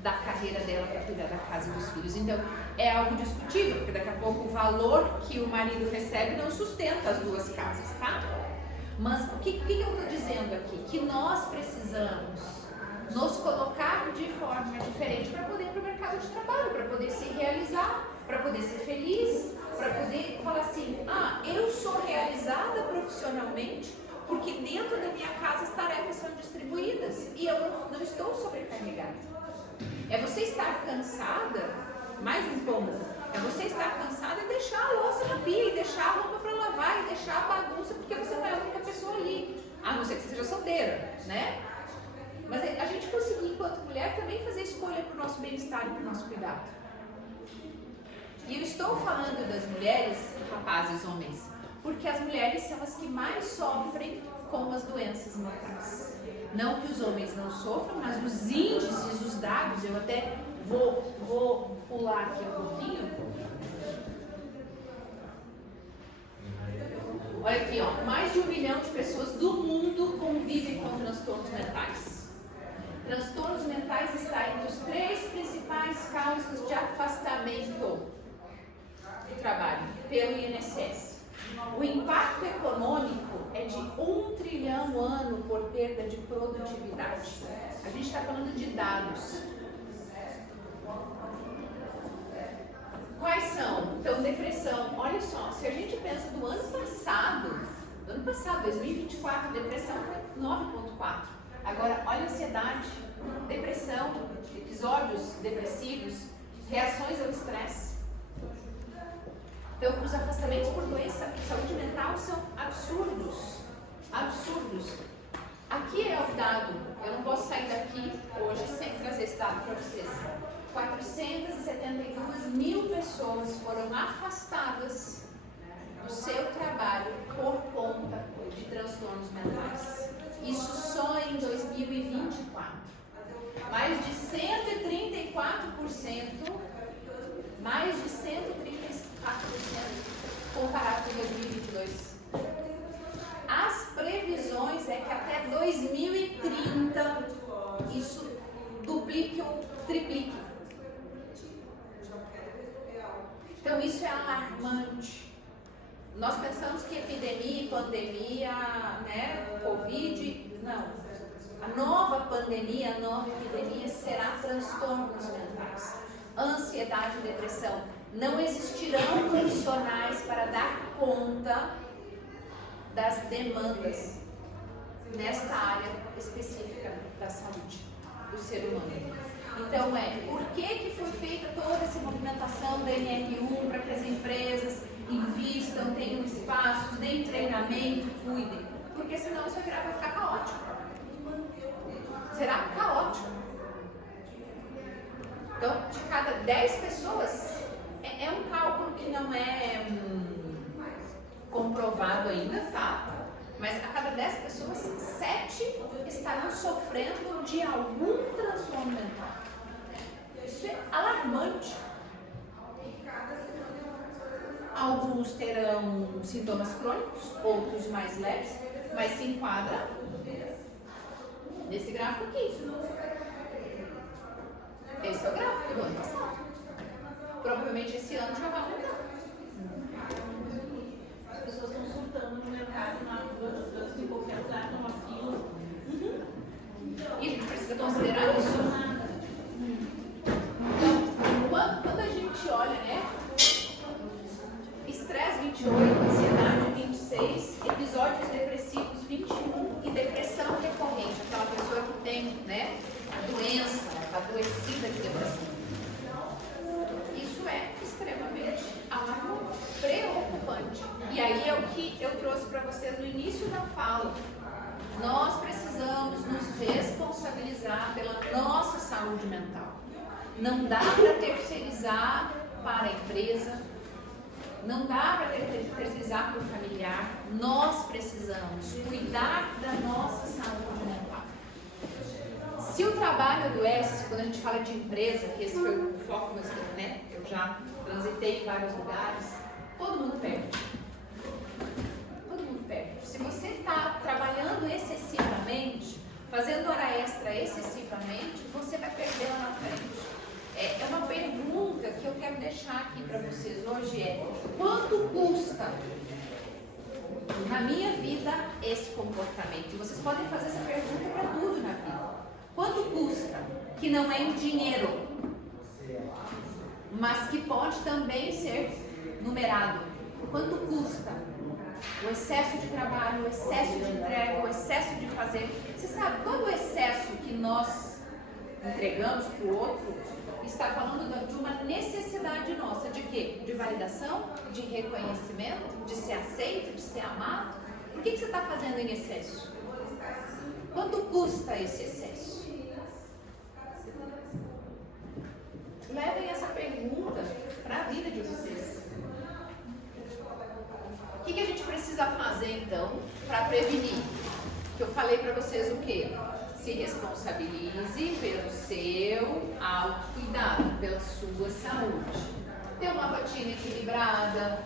da carreira dela para cuidar da casa e dos filhos. Então, é algo discutível, porque daqui a pouco o valor que o marido recebe não sustenta as duas casas, tá? Mas o que eu estou dizendo aqui? Que nós precisamos nos colocar de forma diferente para poder ir para o mercado de trabalho, para poder se realizar, para poder ser feliz, para poder falar assim, eu sou realizada profissionalmente porque dentro da minha casa as tarefas são distribuídas e eu não estou sobrecarregada. É você estar cansada, mais um ponto, é você estar cansada e deixar a louça na pia, e deixar a roupa para lavar, e deixar a bagunça, porque você não é a única pessoa ali, a não ser que você seja solteira, né? Mas a gente conseguir, enquanto mulher, também fazer escolha para o nosso bem-estar e para o nosso cuidado. E eu estou falando das mulheres, rapazes, homens, porque as mulheres são as que mais sofrem com as doenças mentais. Não que os homens não sofram, mas os índices, os dados, eu até vou pular aqui um pouquinho. Olha aqui, mais de 1 milhão de pessoas do mundo convivem com transtornos mentais. Transtornos mentais está entre os 3 principais causas de afastamento do trabalho pelo INSS. O impacto econômico é de 1 trilhão ano por perda de produtividade. A gente está falando de dados. Quais são? Então, depressão. Olha só, se a gente pensa do ano passado, 2024, depressão foi 9,4. Agora, olha a ansiedade, depressão, episódios depressivos, reações ao estresse. Então, os afastamentos por doença e saúde mental são absurdos. Aqui é o dado, eu não posso sair daqui hoje sem trazer esse dado para vocês. 472 mil pessoas foram afastadas do seu trabalho por conta de transtornos mentais. Isso só em 2024. Mais de 134%, comparado com 2022. As previsões é que até 2030 isso duplique ou triplique. Então isso é alarmante. Nós pensamos que epidemia, pandemia, Covid, não. A nova pandemia, a nova epidemia será transtornos mentais, ansiedade e depressão. Não existirão profissionais para dar conta das demandas nesta área específica da saúde do ser humano. Então por que foi feita toda essa movimentação da NR1 para que as empresas invistam, tenham espaços, deem treinamento, cuidem? Porque senão isso vai ficar caótico. Será caótico. Então, de cada 10 pessoas, é um cálculo que não é comprovado ainda, tá? Mas a cada 10 pessoas, 7 estarão sofrendo de algum transtorno mental. Isso é alarmante. Alguns terão sintomas crônicos, outros mais leves, mas se enquadra nesse gráfico aqui. Esse é o gráfico do ano passado. Provavelmente esse ano já vai mudar. As pessoas estão surtando no mercado, na rua, em qualquer lugar, numa fila. E a gente precisa considerar isso. Então, quando a gente olha, né? Estresse 28, ansiedade 26, episódios depressivos 21 e depressão recorrente, aquela pessoa que tem, né, a doença, adoecida de depressão. Isso é extremamente alarmante, preocupante. E aí é o que eu trouxe para vocês no início da fala. Nós precisamos nos responsabilizar pela nossa saúde mental. Não dá para terceirizar para a empresa, não dá para terceirizar para o familiar. Nós precisamos cuidar da nossa saúde mental. Se o trabalho adoece, quando a gente fala de empresa, que esse foi o foco, né? Eu já transitei em vários lugares, todo mundo perde. Todo mundo perde. Se você está trabalhando excessivamente, fazendo hora extra excessivamente, você vai perder lá na frente. É uma pergunta que eu quero deixar aqui para vocês hoje quanto custa na minha vida esse comportamento? E vocês podem fazer essa pergunta para tudo na vida. Quanto custa? Que não é em dinheiro, mas que pode também ser numerado. Quanto custa? O excesso de trabalho, o excesso de entrega, o excesso de fazer. Você sabe, todo o excesso que nós entregamos para o outro está falando de uma necessidade nossa. De quê? De validação, de reconhecimento, de ser aceito, de ser amado. Por que você está fazendo em excesso? Quanto custa esse excesso? Levem essa pergunta para a vida de vocês. O que a gente precisa fazer então para prevenir? Que eu falei para vocês o quê? Se responsabilize pelo seu autocuidado, pela sua saúde. Ter uma rotina equilibrada,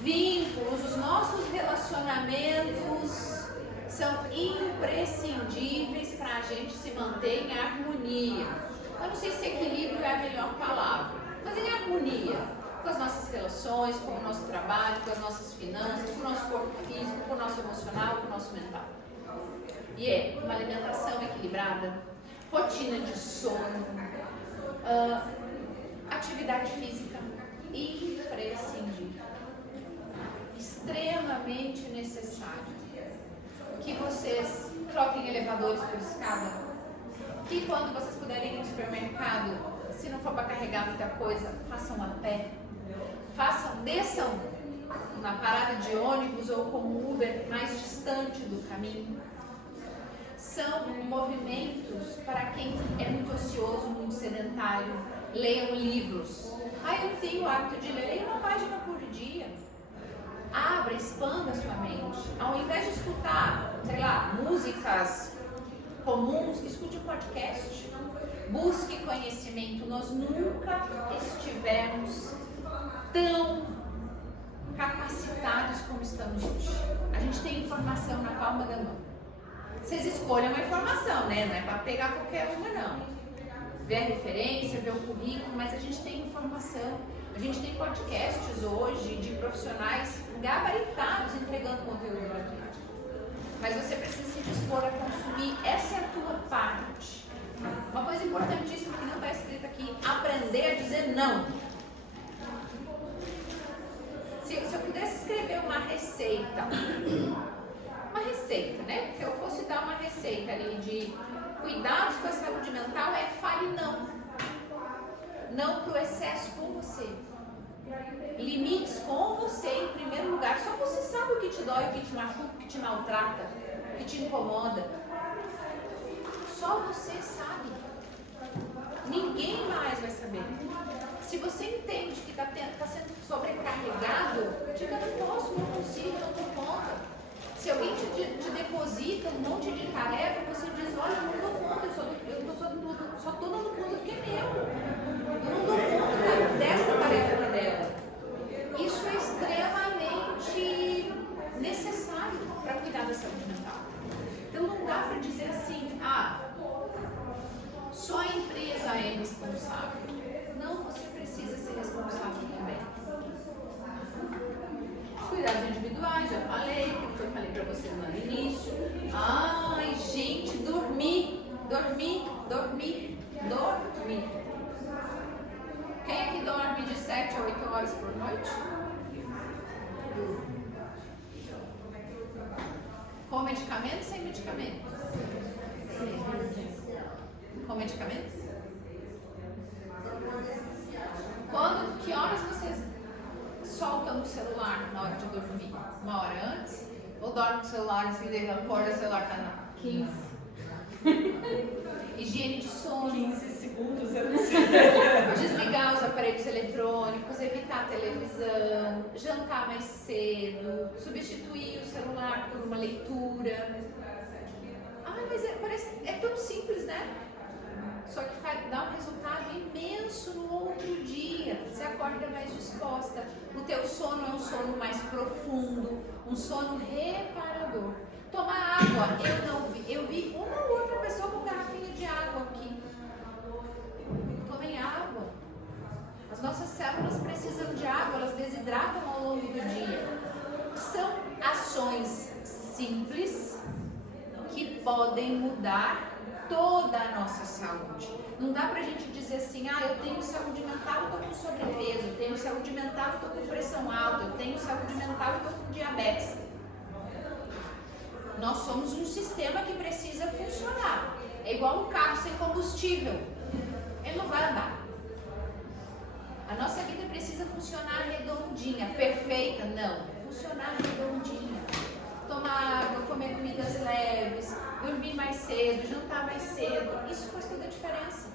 vínculos, os nossos relacionamentos são imprescindíveis para a gente se manter em harmonia. Eu não sei se equilíbrio é a melhor palavra, mas em harmonia com as nossas relações, com o nosso trabalho, com as nossas finanças, com o nosso corpo físico, com o nosso emocional, com o nosso mental. E é uma alimentação equilibrada, rotina de sono, atividade física imprescindível, extremamente necessário. Que vocês troquem elevadores por escada, que quando vocês puderem ir no supermercado, se não for para carregar muita coisa, façam a pé, desçam na parada de ônibus ou como Uber mais distante do caminho. São movimentos para quem é muito ocioso, muito sedentário. Leiam livros. Eu não tenho o hábito de ler. Leia uma página por dia. Abra, expanda a sua mente. Ao invés de escutar, sei lá, músicas comuns, escute um podcast. Busque conhecimento. Nós nunca estivemos tão capacitados como estamos hoje. A gente tem informação na palma da mão. Vocês escolham a informação, né? Não é para pegar qualquer uma, não. Ver a referência, ver o currículo, mas a gente tem informação. A gente tem podcasts hoje de profissionais gabaritados entregando conteúdo gratuito. Mas você precisa se dispor a consumir. Essa é a tua parte. Uma coisa importantíssima que não está escrita aqui: aprender a dizer não. Se eu pudesse escrever uma receita, né? Se eu fosse dar uma receita ali de cuidados com a saúde mental, fale não. Não para o excesso com você. Limites com você em primeiro lugar. Só você sabe o que te dói, o que te machuca, o que te maltrata, o que te incomoda. Só você sabe. Ninguém mais vai saber. é responsável. Não, você precisa ser responsável também. Cuidados individuais, já falei, que eu falei pra vocês lá no início. Ai, gente, dormir. Quem é que dorme de 7 a 8 horas por noite? Com medicamento ou sem medicamento? Com medicamento? Que horas vocês soltam o celular na hora de dormir? 1 hora antes? Ou dorme com o celular, assim, acorda, o celular tá na 15? Higiene de sono. 15 segundos, eu não sei. Desligar os aparelhos eletrônicos, evitar a televisão, jantar mais cedo, substituir o celular por uma leitura. Mas é tão simples, né? Só que dá um resultado imenso no outro dia. Você acorda mais disposta. O teu sono é um sono mais profundo, um sono reparador. Tomar água, eu vi uma ou outra pessoa com garrafinha de água aqui. Tomem água. As nossas células precisam de água, elas desidratam ao longo do dia. São ações simples que podem mudar toda a nossa saúde. Não dá pra gente dizer assim, eu tenho saúde mental, eu tô com sobrepeso, eu tenho saúde mental, eu tô com pressão alta, eu tenho saúde mental, eu tô com diabetes. Nós somos um sistema que precisa funcionar. É igual um carro sem combustível. Ele não vai andar. A nossa vida precisa funcionar redondinha. Perfeita? Não. Funcionar redondinha. Tomar água, comer comidas leves, dormir mais cedo, jantar mais cedo. Isso faz toda a diferença.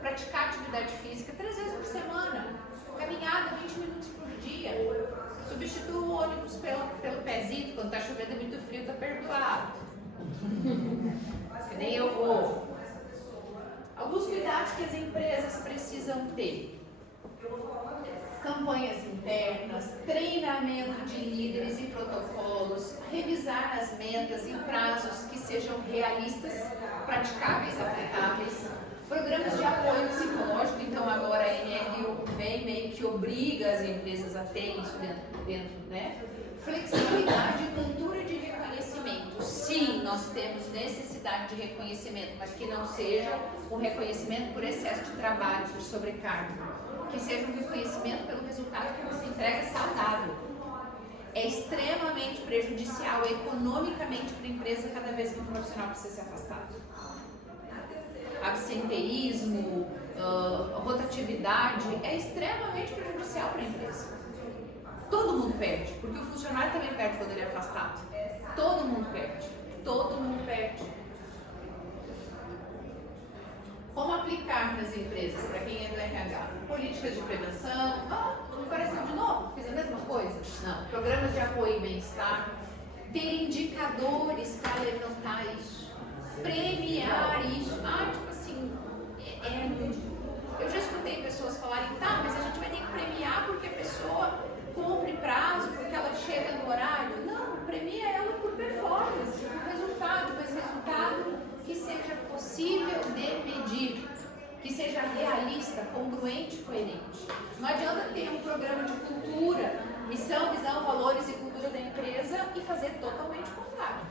Praticar atividade física 3 vezes por semana. Caminhada 20 minutos por dia. Substitua o ônibus pelo pezinho. Quando tá chovendo é muito frio, tá perdoado. Que nem eu vou. Alguns cuidados que as empresas precisam ter. Campanhas internas, treinamento de líderes e protocolos, revisar as metas em prazos que sejam realistas, praticáveis, aplicáveis. Programas de apoio psicológico, então agora a NRU vem meio que obriga as empresas a ter isso dentro, né? Flexibilidade e cultura de reconhecimento. Sim, nós temos necessidade de reconhecimento, mas que não seja um reconhecimento por excesso de trabalho, por sobrecarga. Que seja um reconhecimento pelo resultado que você entrega saudável. É extremamente prejudicial economicamente para a empresa cada vez que um profissional precisa ser afastado. Absenteísmo, rotatividade é extremamente prejudicial para a empresa. Todo mundo perde, porque o funcionário também perde quando ele é afastado. Todo mundo perde. Todo mundo perde. Como aplicar nas empresas, para quem é do RH? Políticas de prevenção. Não pareceu de novo? Fiz a mesma coisa? Não. Programas de apoio e bem-estar. Ter indicadores para levantar isso. Premiar isso. Tipo assim, eu já escutei pessoas falarem, mas a gente vai ter que premiar porque a pessoa cumpre prazo, porque ela chega no horário. Não, premia ela por performance, por resultado, mas resultado que seja possível de medir, que seja realista, congruente e coerente. Não adianta ter um programa de cultura, missão, visão, valores e cultura da empresa e fazer totalmente o contrário.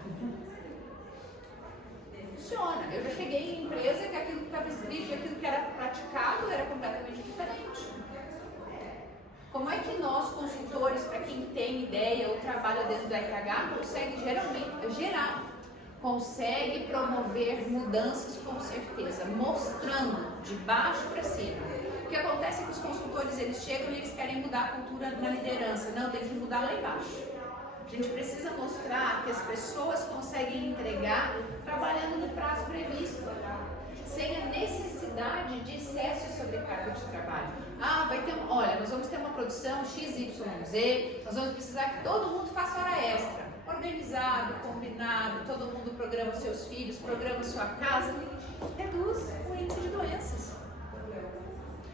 Funciona. Eu já cheguei em empresa que aquilo que estava escrito e aquilo que era praticado era completamente diferente. Como é que nós, consultores, para quem tem ideia ou trabalha dentro da RH, consegue promover mudanças com certeza, mostrando de baixo para cima. O que acontece é que os consultores, eles chegam e eles querem mudar a cultura na liderança. Não, tem que mudar lá embaixo. A gente precisa mostrar que as pessoas conseguem entregar trabalhando no prazo previsto, sem a necessidade de excesso e sobrecarga de trabalho. Nós vamos ter uma produção XYZ, nós vamos precisar que todo mundo faça hora extra. Organizado, combinado, todo mundo programa os seus filhos, programa sua casa, reduz o índice de doenças.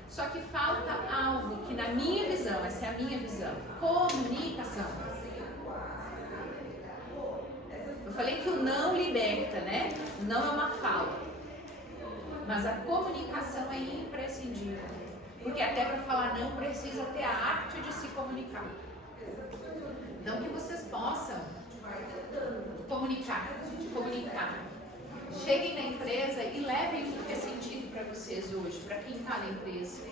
Só que falta algo que, na minha visão, essa é a minha visão, comunicação. Eu falei que o não liberta, né? O não é uma fala. Mas a comunicação é imprescindível. Porque até para falar não precisa ter a arte de se comunicar. Não que vocês possam comunicar. Cheguem na empresa e levem o que fez sentido para vocês hoje, para quem está na empresa.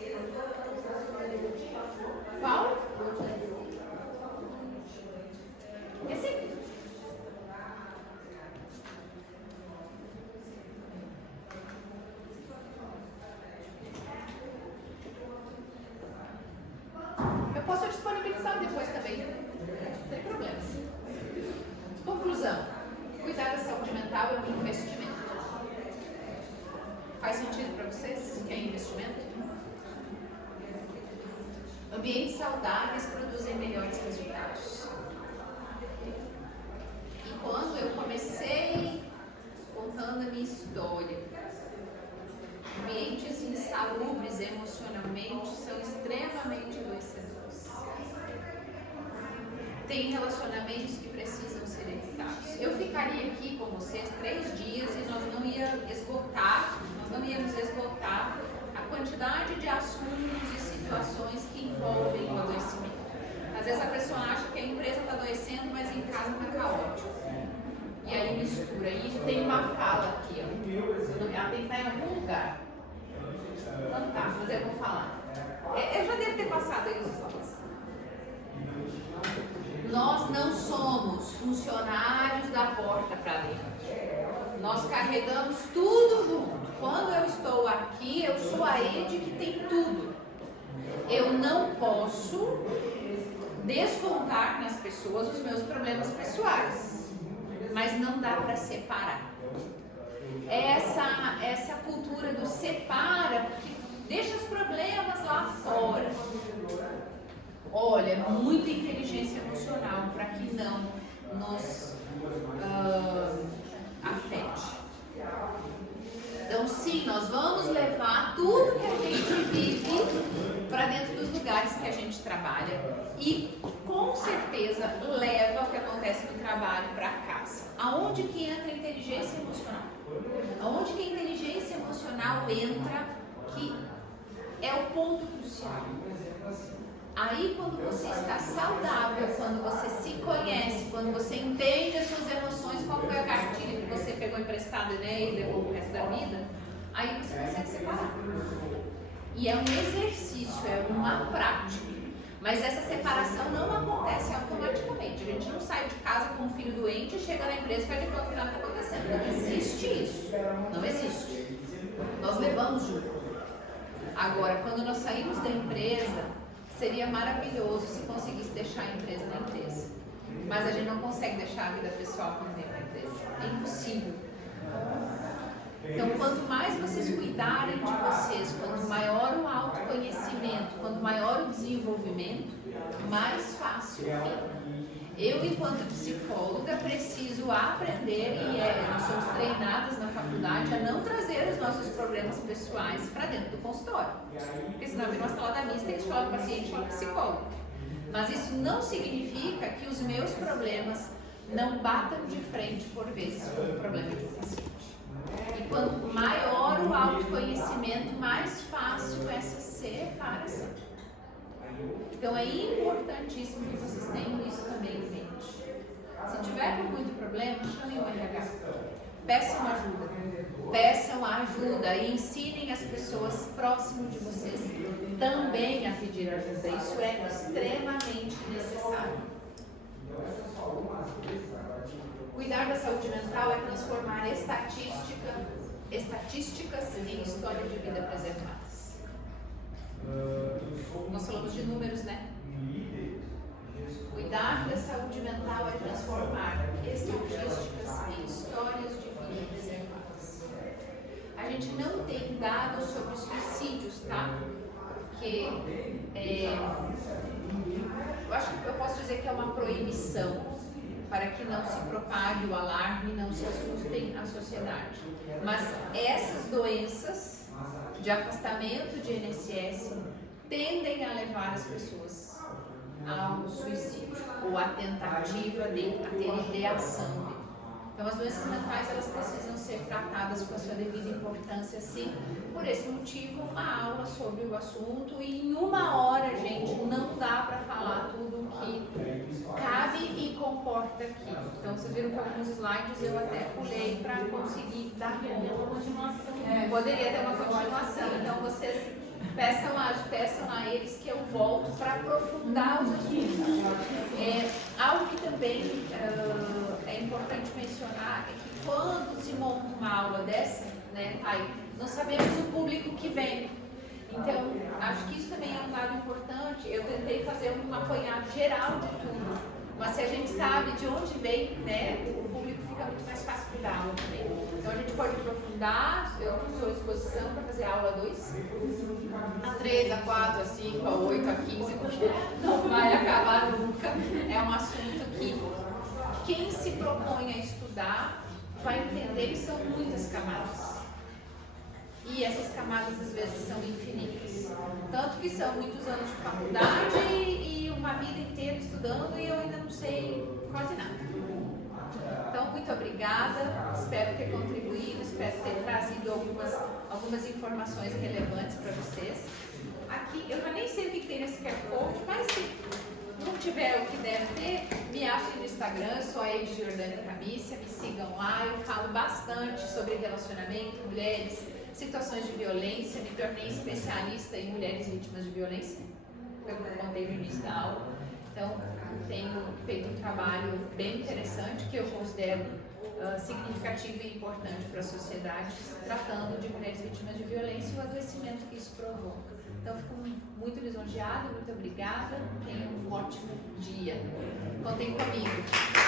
Qual? Esse? Eu posso disponibilizar depois também, não tem problemas. Conclusão: cuidar da saúde mental é um investimento. Faz sentido para vocês que é investimento? Ambientes saudáveis produzem melhores resultados. E quando eu comecei contando a minha história, ambientes insalubres emocionalmente são extremamente adoecedores. Tem relacionamentos que precisam ser evitados. Eu ficaria aqui com vocês 3 dias e nós não íamos esgotar a quantidade de assuntos e situações que envolvem o adoecimento. Às vezes a pessoa acha que a empresa está adoecendo, mas em casa está caótico. E aí mistura. E tem uma fala aqui, ó. Ela tem que estar em algum lugar. Não tá, mas eu vou falar. Eu já devo ter passado aí os slides. Nós não somos funcionários da porta para dentro. Nós carregamos tudo junto. Quando eu estou aqui, eu sou a Ed que tem tudo. Eu não posso descontar nas pessoas os meus problemas pessoais, mas não dá para separar. Essa cultura do separa, porque deixa os problemas lá fora. Olha, muita inteligência emocional para que não nos afete. Então, sim, nós vamos levar tudo que a gente vive para dentro dos lugares que a gente trabalha e, com certeza, leva o que acontece no trabalho para casa. Aonde que entra a inteligência emocional? Aonde que a inteligência emocional entra, que é o ponto crucial. Aí, quando você está saudável, quando você se conhece, quando você entende as suas emoções, qual foi a cartilha que você pegou emprestada, né, e levou pro resto da vida, aí você consegue separar. E é um exercício, é uma prática. Mas essa separação não acontece automaticamente. A gente não sai de casa com um filho doente, chega na empresa e faz de conta que nada está acontecendo. Não existe isso. Não existe. Nós levamos junto. Agora, quando nós saímos da empresa, seria maravilhoso se conseguisse deixar a empresa na empresa. Mas a gente não consegue deixar a vida pessoal quando dentro da empresa. É impossível. Então, quanto mais vocês cuidarem de vocês, quanto maior o autoconhecimento, quanto maior o desenvolvimento, mais fácil fica. Eu, enquanto psicóloga, preciso aprender, e nós somos treinadas na faculdade a não trazer os nossos problemas pessoais para dentro do consultório. Porque senão vira uma salada mista, a gente fala paciente e fala psicólogo. Mas isso não significa que os meus problemas não batam de frente, por vezes, com o problema de um paciente. E quanto maior o autoconhecimento, mais fácil essa separação. Então é importantíssimo que vocês tenham isso também em mente. Se tiver com muito problema, chamem o RH. Peçam ajuda e ensinem as pessoas próximas de vocês também a pedir ajuda. Isso é extremamente necessário. Cuidar da saúde mental é transformar estatísticas em histórias de vida preservadas. Nós falamos de números, né? Cuidar da saúde mental é transformar estatísticas em histórias de vida preservadas. A gente não tem dados sobre suicídios, tá? Porque eu acho que eu posso dizer que é uma proibição para que não se propague o alarme e não se assustem a sociedade. Mas essas doenças de afastamento de INSS tendem a levar as pessoas ao suicídio ou à tentativa de, a ter ideação de. Então, as doenças mentais, elas precisam ser tratadas com a sua devida importância, sim. Por esse motivo, uma aula sobre o assunto, e em 1 hora, gente, não dá para falar tudo o que cabe e comporta aqui. Então, vocês viram que alguns slides eu até pulei para conseguir dar conta. Poderia ter uma continuação. Então, vocês peçam a eles que eu volto para aprofundar os assuntos. Algo que também é importante mencionar é que quando se monta uma aula dessa, né, aí nós sabemos o público que vem. Então, acho que isso também é um dado importante. Eu tentei fazer um apanhado geral de tudo, mas se a gente sabe de onde vem, né, o público fica muito mais fácil para dar aula também. Então, a gente pode aprofundar. Eu estou à disposição para fazer a aula 2, a 3, a 4, a 5, a 8, a 15, porque não vai acabar nunca. É um assunto que quem se propõe a estudar vai entender que são muitas camadas. E essas camadas às vezes são infinitas. Tanto que são muitos anos de faculdade e uma vida inteira estudando e eu ainda não sei quase nada. Então, muito obrigada. Espero ter contribuído, espero ter trazido algumas informações relevantes para vocês. Aqui, eu já nem sei o que tem nesse QR Code, mas se não tiver o que deve ter, me achem no Instagram, eu sou a Ed Jordânia Camícia, me sigam lá. Eu falo bastante sobre relacionamento, mulheres, situações de violência, me tornei especialista em mulheres vítimas de violência, eu contei no início da aula. Então, tenho feito um trabalho bem interessante, que eu considero significativo e importante para a sociedade, tratando de mulheres vítimas de violência e o adoecimento que isso provoca. Então, fico muito lisonjeada, muito obrigada, tenham um ótimo dia. Contem comigo.